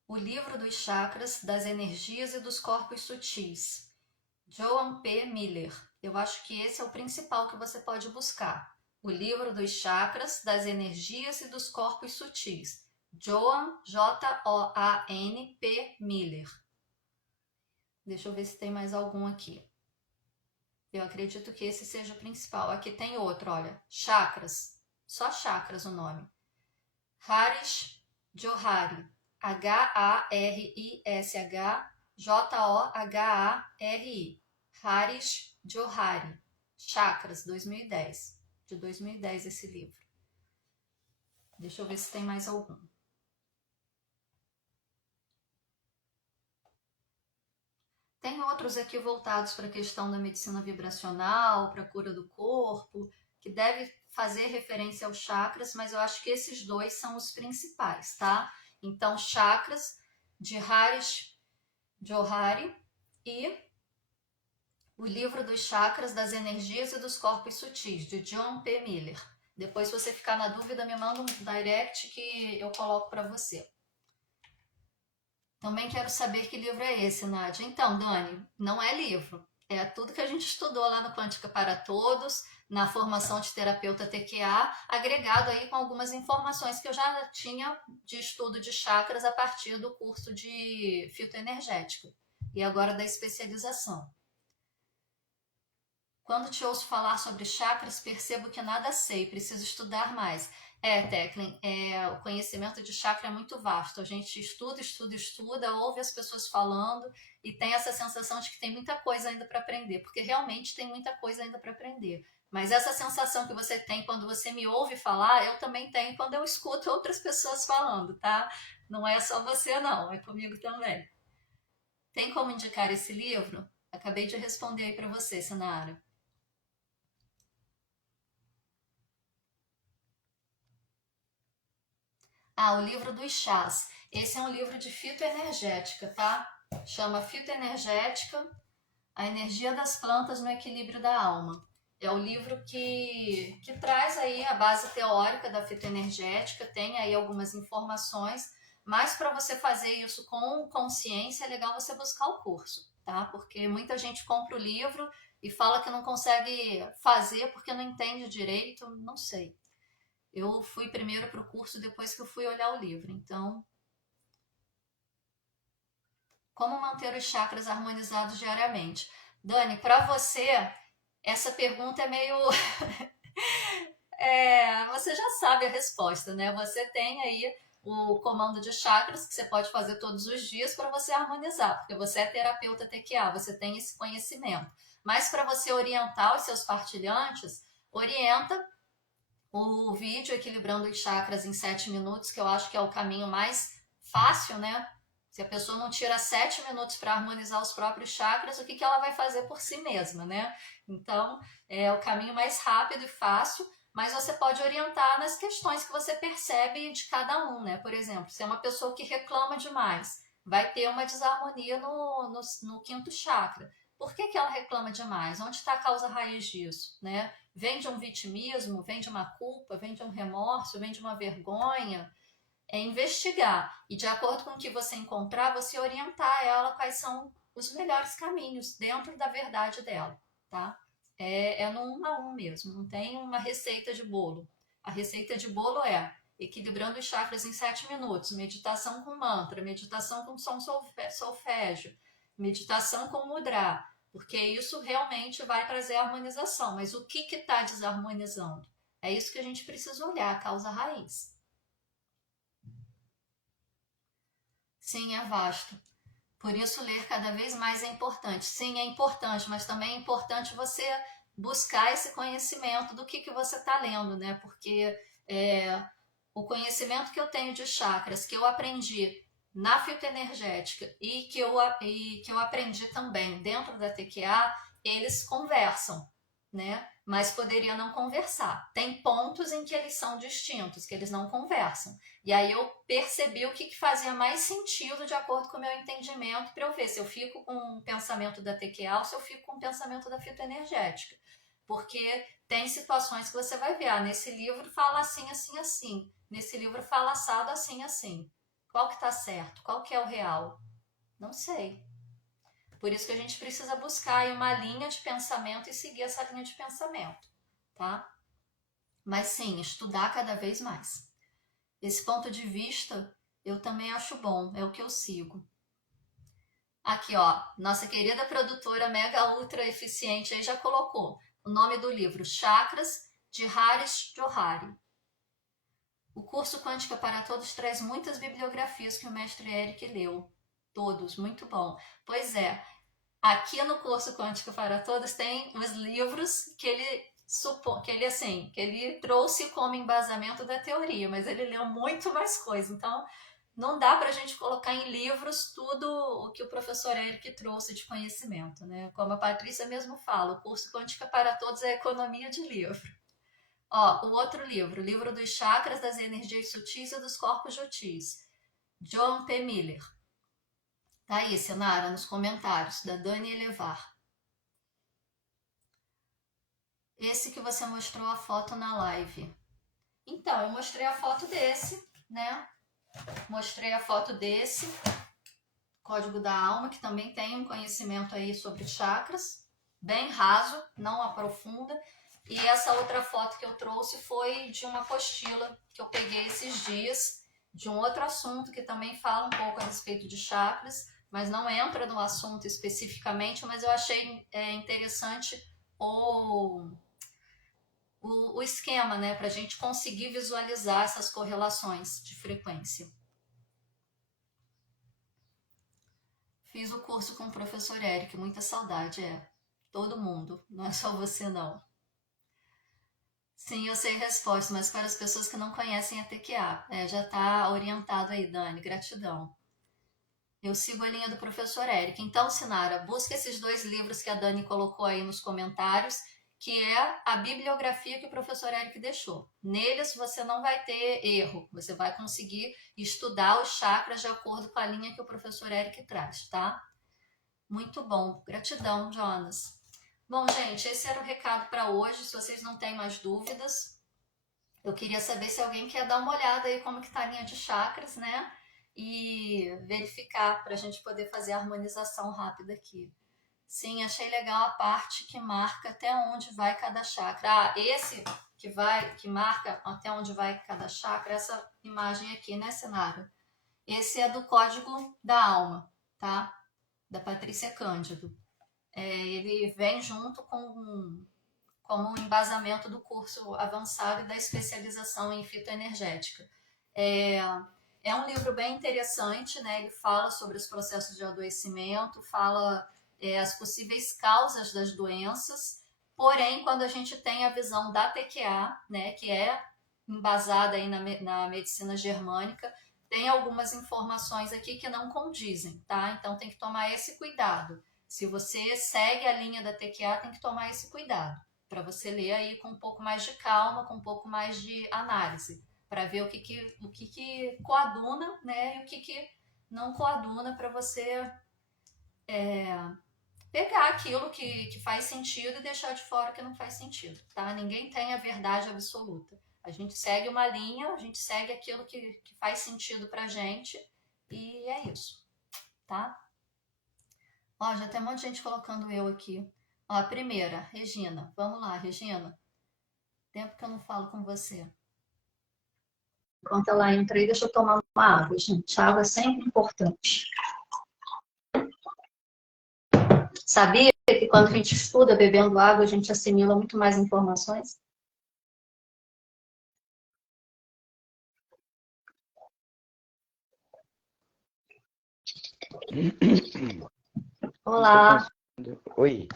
O Livro dos Chakras, das Energias e dos Corpos Sutis, Joan P. Miller. Eu acho que esse é o principal que você pode buscar. O Livro dos Chakras, das Energias e dos Corpos Sutis, Joan, Joan P. Miller. Deixa eu ver se tem mais algum aqui. Eu acredito que esse seja o principal. Aqui tem outro, olha. Chakras. Só chakras o nome. Harish Johari. H-A-R-I-S-H J-O-H-A-R-I. Harish Johari. Chakras, 2010. De 2010 esse livro. Deixa eu ver se tem mais algum. Tem outros aqui voltados para a questão da medicina vibracional, para a cura do corpo, que deve fazer referência aos chakras, mas eu acho que esses dois são os principais, tá? Então, chakras de Harish Johari e o livro dos chakras, das energias e dos corpos sutis, de John P. Miller. Depois, se você ficar na dúvida, me manda um direct que eu coloco para você. Também quero saber que livro é esse, Nádia. Então, Dani, não é livro. É tudo que a gente estudou lá no Quântica para Todos, na formação de terapeuta TQA, agregado aí com algumas informações que eu já tinha de estudo de chakras a partir do curso de fitoenergética e agora da especialização. Quando te ouço falar sobre chakras, percebo que nada sei, preciso estudar mais. Teclin, o conhecimento de chakra é muito vasto. A gente estuda, ouve as pessoas falando e tem essa sensação de que tem muita coisa ainda para aprender, porque realmente tem muita coisa ainda para aprender. Mas essa sensação que você tem quando você me ouve falar, eu também tenho quando eu escuto outras pessoas falando, tá? Não é só você, não, é comigo também. Tem como indicar esse livro? Acabei de responder aí para você, Sinara. O livro dos chás. Esse é um livro de fitoenergética, tá? Chama Fitoenergética, a energia das plantas no equilíbrio da alma. É o livro que traz aí a base teórica da fitoenergética, tem aí algumas informações, mas para você fazer isso com consciência é legal você buscar o curso, tá? Porque muita gente compra o livro e fala que não consegue fazer porque não entende direito, não sei. Eu fui primeiro para o curso depois que eu fui olhar o livro. Então, como manter os chakras harmonizados diariamente? Dani, para você, essa pergunta é meio. Você já sabe a resposta, né? Você tem aí o comando de chakras que você pode fazer todos os dias para você harmonizar, porque você é terapeuta TQA, você tem esse conhecimento. Mas para você orientar os seus partilhantes, orienta o vídeo Equilibrando os Chakras em 7 minutos, que eu acho que é o caminho mais fácil, né? Se a pessoa não tira 7 minutos para harmonizar os próprios chakras, o que ela vai fazer por si mesma, né? Então, é o caminho mais rápido e fácil, mas você pode orientar nas questões que você percebe de cada um, né? Por exemplo, se é uma pessoa que reclama demais, vai ter uma desarmonia no quinto chakra. Por que ela reclama demais? Onde está a causa raiz disso, né? Vem de um vitimismo, vem de uma culpa, vem de um remorso, vem de uma vergonha. É investigar e, de acordo com o que você encontrar, você orientar ela quais são os melhores caminhos dentro da verdade dela, tá? No 1 a 1 mesmo, não tem uma receita de bolo. A receita de bolo é equilibrando os chakras em 7 minutos, meditação com mantra, meditação com som solfégio, meditação com mudra, porque isso realmente vai trazer a harmonização. Mas o que está desarmonizando? É isso que a gente precisa olhar, a causa raiz. Sim, é vasto. Por isso, ler cada vez mais é importante. Sim, é importante, mas também é importante você buscar esse conhecimento do que você está lendo, né? Porque o conhecimento que eu tenho de chakras, que eu aprendi na fitoenergética e que eu aprendi também dentro da TQA, eles conversam, né? Mas poderia não conversar. Tem pontos em que eles são distintos, que eles não conversam. E aí eu percebi o que fazia mais sentido de acordo com o meu entendimento para eu ver se eu fico com o pensamento da TQA ou se eu fico com o pensamento da fitoenergética. Porque tem situações que você vai ver, nesse livro fala assim, assim, assim. Nesse livro fala assado assim, assim. Qual que tá certo? Qual que é o real? Não sei. Por isso que a gente precisa buscar aí uma linha de pensamento e seguir essa linha de pensamento, tá? Mas sim, estudar cada vez mais. Esse ponto de vista eu também acho bom, é o que eu sigo. Aqui, ó, nossa querida produtora mega ultra eficiente aí já colocou o nome do livro, Chakras, de Harish Johari. O curso Quântica para Todos traz muitas bibliografias que o mestre Eric leu. Todos, muito bom. Pois é, Aqui no curso Quântico para Todos tem os livros que ele trouxe como embasamento da teoria, mas ele leu muito mais coisa. Então, não dá para a gente colocar em livros tudo o que o professor Eric trouxe de conhecimento, né? Como a Patrícia mesmo fala, o curso Quântica para Todos é economia de livro. Ó, o outro livro, o livro dos chakras, das energias sutis e dos corpos sutis, John P. Miller. Tá aí, Sinara, nos comentários, da Dani Elevar. Esse que você mostrou a foto na live. Então, eu mostrei a foto desse, né? Mostrei a foto desse, Código da Alma, que também tem um conhecimento aí sobre chakras, bem raso, não aprofunda. E essa outra foto que eu trouxe foi de uma apostila que eu peguei esses dias, de um outro assunto que também fala um pouco a respeito de chakras, mas não entra no assunto especificamente, mas eu achei interessante o esquema, né, para a gente conseguir visualizar essas correlações de frequência. Fiz o curso com o professor Eric, muita saudade, todo mundo, não é só você não. Sim, eu sei a resposta, mas para as pessoas que não conhecem a TQA, já está orientado aí, Dani, gratidão. Eu sigo a linha do professor Eric. Então, Sinara, busca esses 2 livros que a Dani colocou aí nos comentários, que é a bibliografia que o professor Eric deixou. Neles você não vai ter erro, você vai conseguir estudar os chakras de acordo com a linha que o professor Eric traz, tá? Muito bom, gratidão, Jonas. Bom, gente, esse era o recado para hoje. Se vocês não têm mais dúvidas, eu queria saber se alguém quer dar uma olhada aí como que tá a linha de chakras, né? E verificar para a gente poder fazer a harmonização rápida aqui. Sim, achei legal a parte que marca até onde vai cada chakra. Esse que marca até onde vai cada chakra, essa imagem aqui, né, Sinara? Esse é do Código da Alma, tá? Da Patrícia Cândido. Ele vem junto como um embasamento do curso avançado e da especialização em fitoenergética. É um livro bem interessante, né? Ele fala sobre os processos de adoecimento, fala as possíveis causas das doenças, porém, quando a gente tem a visão da TQA, né, que é embasada aí na medicina germânica, tem algumas informações aqui que não condizem, tá? Então tem que tomar esse cuidado. Se você segue a linha da TQA, tem que tomar esse cuidado, para você ler aí com um pouco mais de calma, com um pouco mais de análise, para ver o que coaduna, né, e o que não coaduna, para você pegar aquilo que faz sentido e deixar de fora o que não faz sentido, tá? Ninguém tem a verdade absoluta. A gente segue uma linha, a gente segue aquilo que faz sentido pra gente e é isso, tá? Ó, já tem um monte de gente colocando eu aqui. Ó, a primeira, Regina. Vamos lá, Regina. Tempo que eu não falo com você. Enquanto ela entra aí, deixa eu tomar uma água, gente. A água é sempre importante. Sabia que quando a gente estuda bebendo água, a gente assimila muito mais informações? Olá. Oi.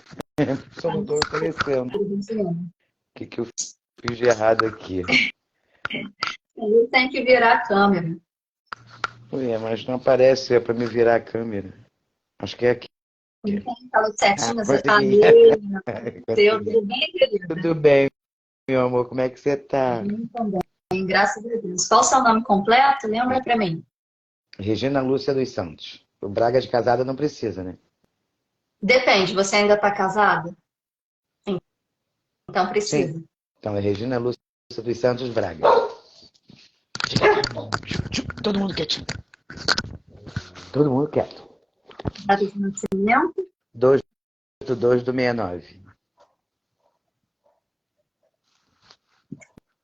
Só não estou aparecendo. O que eu fiz de errado aqui? Ele tem que virar a câmera. Ué, mas não aparece para me virar a câmera. Acho que é aqui. Fala certinho, você tá ali. Tudo bem, querida? Tudo bem, meu amor. Como é que você tá? Bem, graças a Deus. Qual o seu nome completo? Lembra para mim. Regina Lúcia dos Santos. O Braga de casada não precisa, né? Depende, você ainda tá casada? Sim. Então precisa. Sim. Então é Regina Lúcia dos Santos Braga. Todo mundo quietinho. Todo mundo quieto. Data de nascimento? 2/2/69.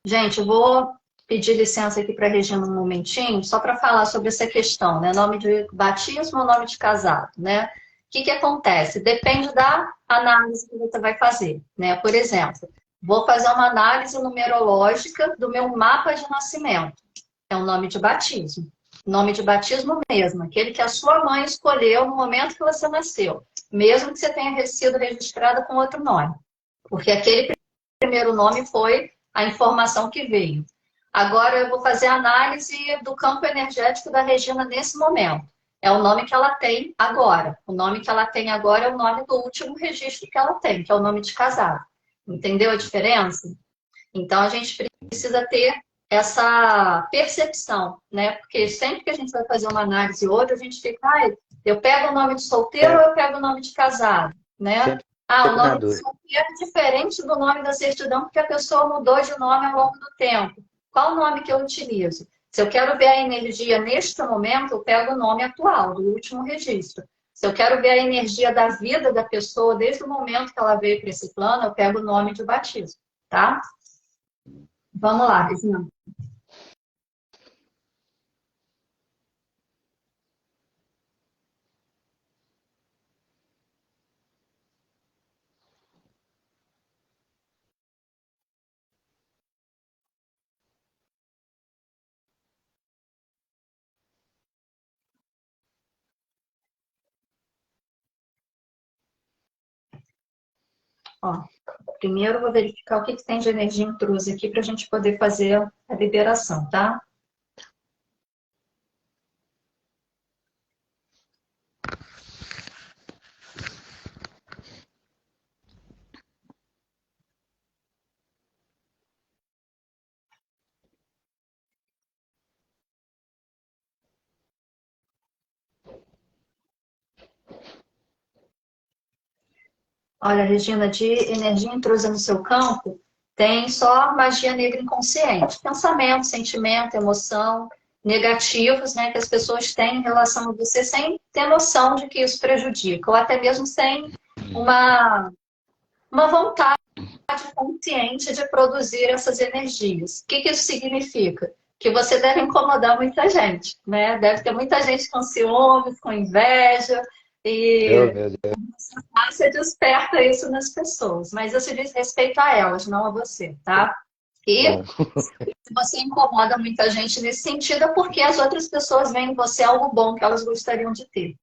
Gente, eu vou pedir licença aqui para a Regina um momentinho, só para falar sobre essa questão, né? Nome de batismo ou nome de casado, né? O que acontece? Depende da análise que você vai fazer, né? Por exemplo, vou fazer uma análise numerológica do meu mapa de nascimento. É um nome de batismo. Nome de batismo mesmo, aquele que a sua mãe escolheu no momento que você nasceu. mesmo que você tenha sido registrada com outro nome. Porque aquele primeiro nome foi a informação que veio. Agora eu vou fazer a análise do campo energético da Regina nesse momento. É o nome que ela tem agora. O nome que ela tem agora é o nome do último registro que ela tem, que é o nome de casado. Entendeu a diferença? Então a gente precisa ter essa percepção, né? Porque sempre que a gente vai fazer uma análise hoje, a gente fica, eu pego o nome de solteiro ou eu pego o nome de casado, né? Sempre O nome de solteiro é diferente do nome da certidão, porque a pessoa mudou de nome ao longo do tempo. Qual o nome que eu utilizo? Se eu quero ver a energia neste momento, eu pego o nome atual, do último registro. Se eu quero ver a energia da vida da pessoa desde o momento que ela veio para esse plano, eu pego o nome de batismo, tá? Vamos lá, Regina. Ó, primeiro eu vou verificar o que tem de energia intrusa aqui para a gente poder fazer a liberação, tá? Olha, Regina, de energia intrusa no seu campo, tem só magia negra inconsciente. Pensamento, sentimento, emoção negativos, né, que as pessoas têm em relação a você sem ter noção de que isso prejudica, ou até mesmo sem uma vontade consciente de produzir essas energias. O que isso significa? Que você deve incomodar muita gente, né? Deve ter muita gente com ciúmes, com inveja, e meu Deus. você desperta isso nas pessoas. Mas isso diz respeito a elas, não a você, tá? E se você incomoda muita gente nesse sentido, é porque as outras pessoas veem em você algo bom que elas gostariam de ter.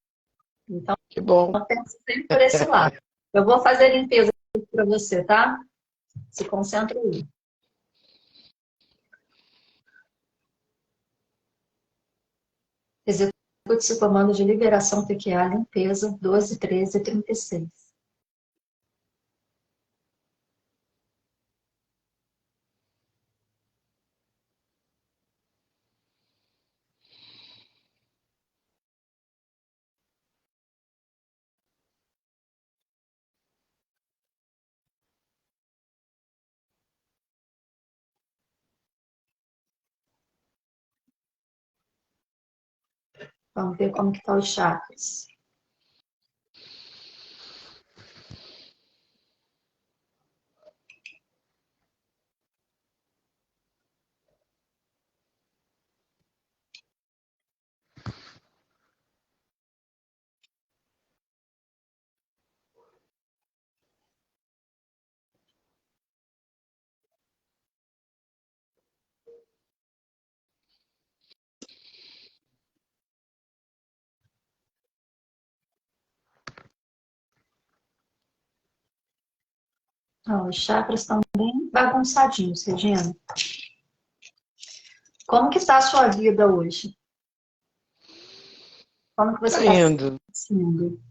Então, Que bom. pense sempre por esse lado. Eu vou fazer a limpeza para você, tá? Se concentra aí. Execute esse comando de liberação PQA, limpeza, 12, 13, 36. Vamos ver como que estão os chakras. Os chakras estão bem bagunçadinhos, Regina. Como que está a sua vida hoje? Como que você está se indo. sentindo?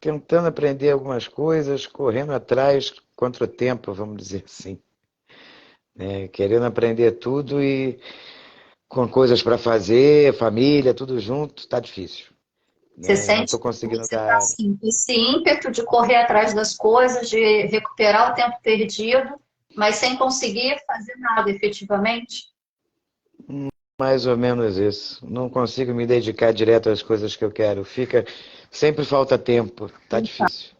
Tentando aprender algumas coisas, correndo atrás contra o tempo, vamos dizer assim. Querendo aprender tudo e com coisas para fazer, família, tudo junto, está difícil. Você Não sente estou que conseguindo você está dar. assim, esse ímpeto de correr atrás das coisas, de recuperar o tempo perdido, mas sem conseguir fazer nada efetivamente? Mais ou menos isso. Não consigo me dedicar direto às coisas que eu quero. Sempre falta tempo. Tá difícil.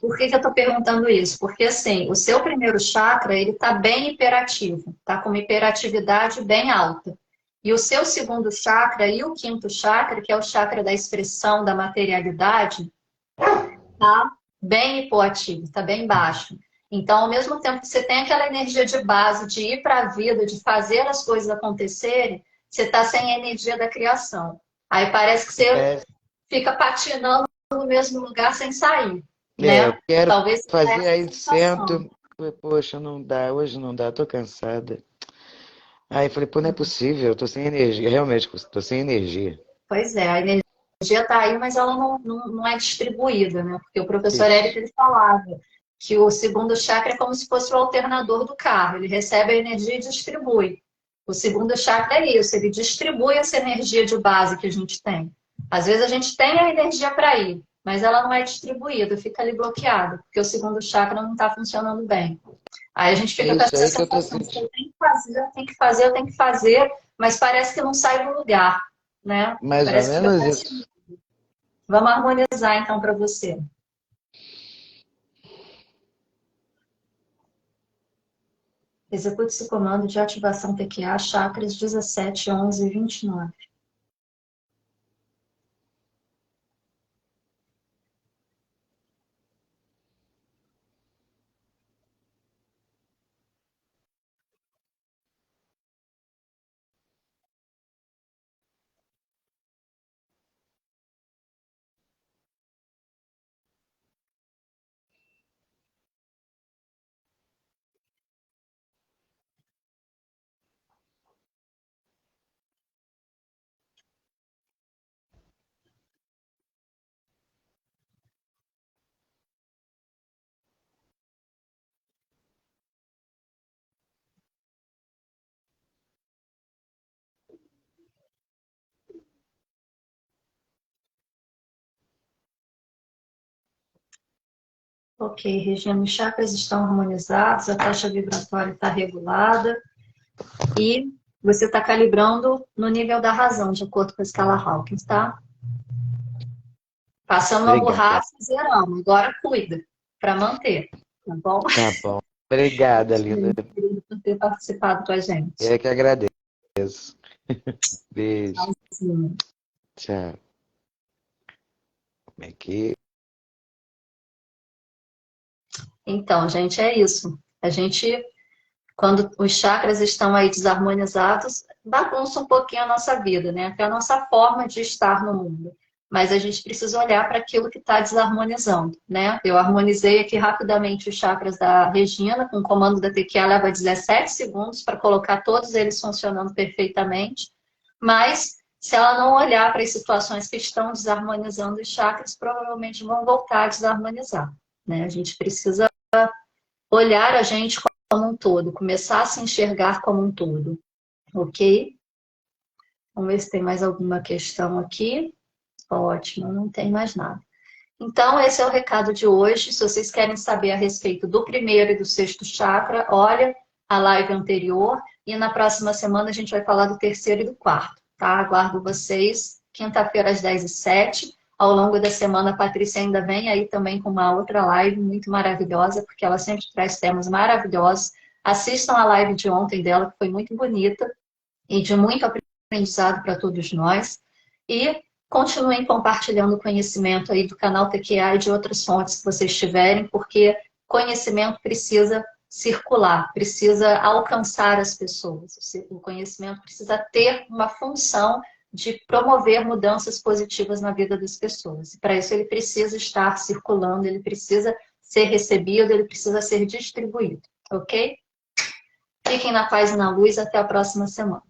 Por que eu estou perguntando isso? Porque, assim, o seu primeiro chakra, ele está bem hiperativo, está com uma hiperatividade bem alta. E o seu segundo chakra e o quinto chakra, que é o chakra da expressão, da materialidade, está bem hipoativo, está bem baixo. Então, ao mesmo tempo que você tem aquela energia de base, de ir para a vida, de fazer as coisas acontecerem, você está sem a energia da criação. Aí parece que você fica patinando no mesmo lugar sem sair, Eu né? quero Talvez seja fazer, essa a aí sensação. sento, poxa, não dá, hoje não dá, tô cansada. Aí falei, pô, não é possível, eu tô sem energia, realmente, tô sem energia. Pois é, a energia está aí, mas ela não é distribuída, né? Porque o professor Isso, Érico ele falava que o segundo chakra é como se fosse o alternador do carro. Ele recebe a energia e distribui. O segundo chakra é isso, ele distribui essa energia de base que a gente tem. Às vezes a gente tem a energia para ir, mas ela não é distribuída, fica ali bloqueada, porque o segundo chakra não está funcionando bem. Aí a gente é fica com isso essa aí que eu tô sensação de que sentindo. eu tenho que fazer, eu tenho que fazer, eu tenho que fazer, mas parece que não sai do lugar, né? Mais ou Parece que fica menos patinando. isso. Vamos harmonizar então para você. Execute esse comando de ativação TQA, chakras 17, 11 e 29. Ok, Regina, os chakras estão harmonizados, a taxa vibratória está regulada e você está calibrando no nível da razão, de acordo com a escala Hawkins, tá? Passando uma Obrigada. borracha, zeramos. Agora cuida, para manter, tá bom? Tá bom. Obrigada, linda. Obrigada por ter participado com a gente. Eu que agradeço. Beijo. Sim. Tchau. Como é que... Então, gente, é isso. A gente, quando os chakras estão aí desarmonizados, bagunça um pouquinho a nossa vida, né? Até a nossa forma de estar no mundo. Mas a gente precisa olhar para aquilo que está desarmonizando, né? Eu harmonizei aqui rapidamente os chakras da Regina, com o comando da TQA leva 17 segundos para colocar todos eles funcionando perfeitamente. Mas, se ela não olhar para as situações que estão desarmonizando os chakras, provavelmente vão voltar a desarmonizar, né? A gente precisa olhar a gente como um todo, começar a se enxergar como um todo, ok? Vamos ver se tem mais alguma questão aqui. Ótimo, não tem mais nada. Então, esse é o recado de hoje. Se vocês querem saber a respeito do primeiro e do sexto chakra, olha a live anterior e na próxima semana a gente vai falar do terceiro e do quarto, tá? Aguardo vocês, quinta-feira às 10h07. Ao longo da semana, a Patrícia ainda vem aí também com uma outra live muito maravilhosa, porque ela sempre traz temas maravilhosos. Assistam a live de ontem dela, que foi muito bonita e de muito aprendizado para todos nós. E continuem compartilhando conhecimento aí do canal TQA e de outras fontes que vocês tiverem, porque conhecimento precisa circular, precisa alcançar as pessoas. O conhecimento precisa ter uma função de promover mudanças positivas na vida das pessoas. E para isso ele precisa estar circulando, ele precisa ser recebido, ele precisa ser distribuído, ok? Fiquem na paz e na luz, até a próxima semana.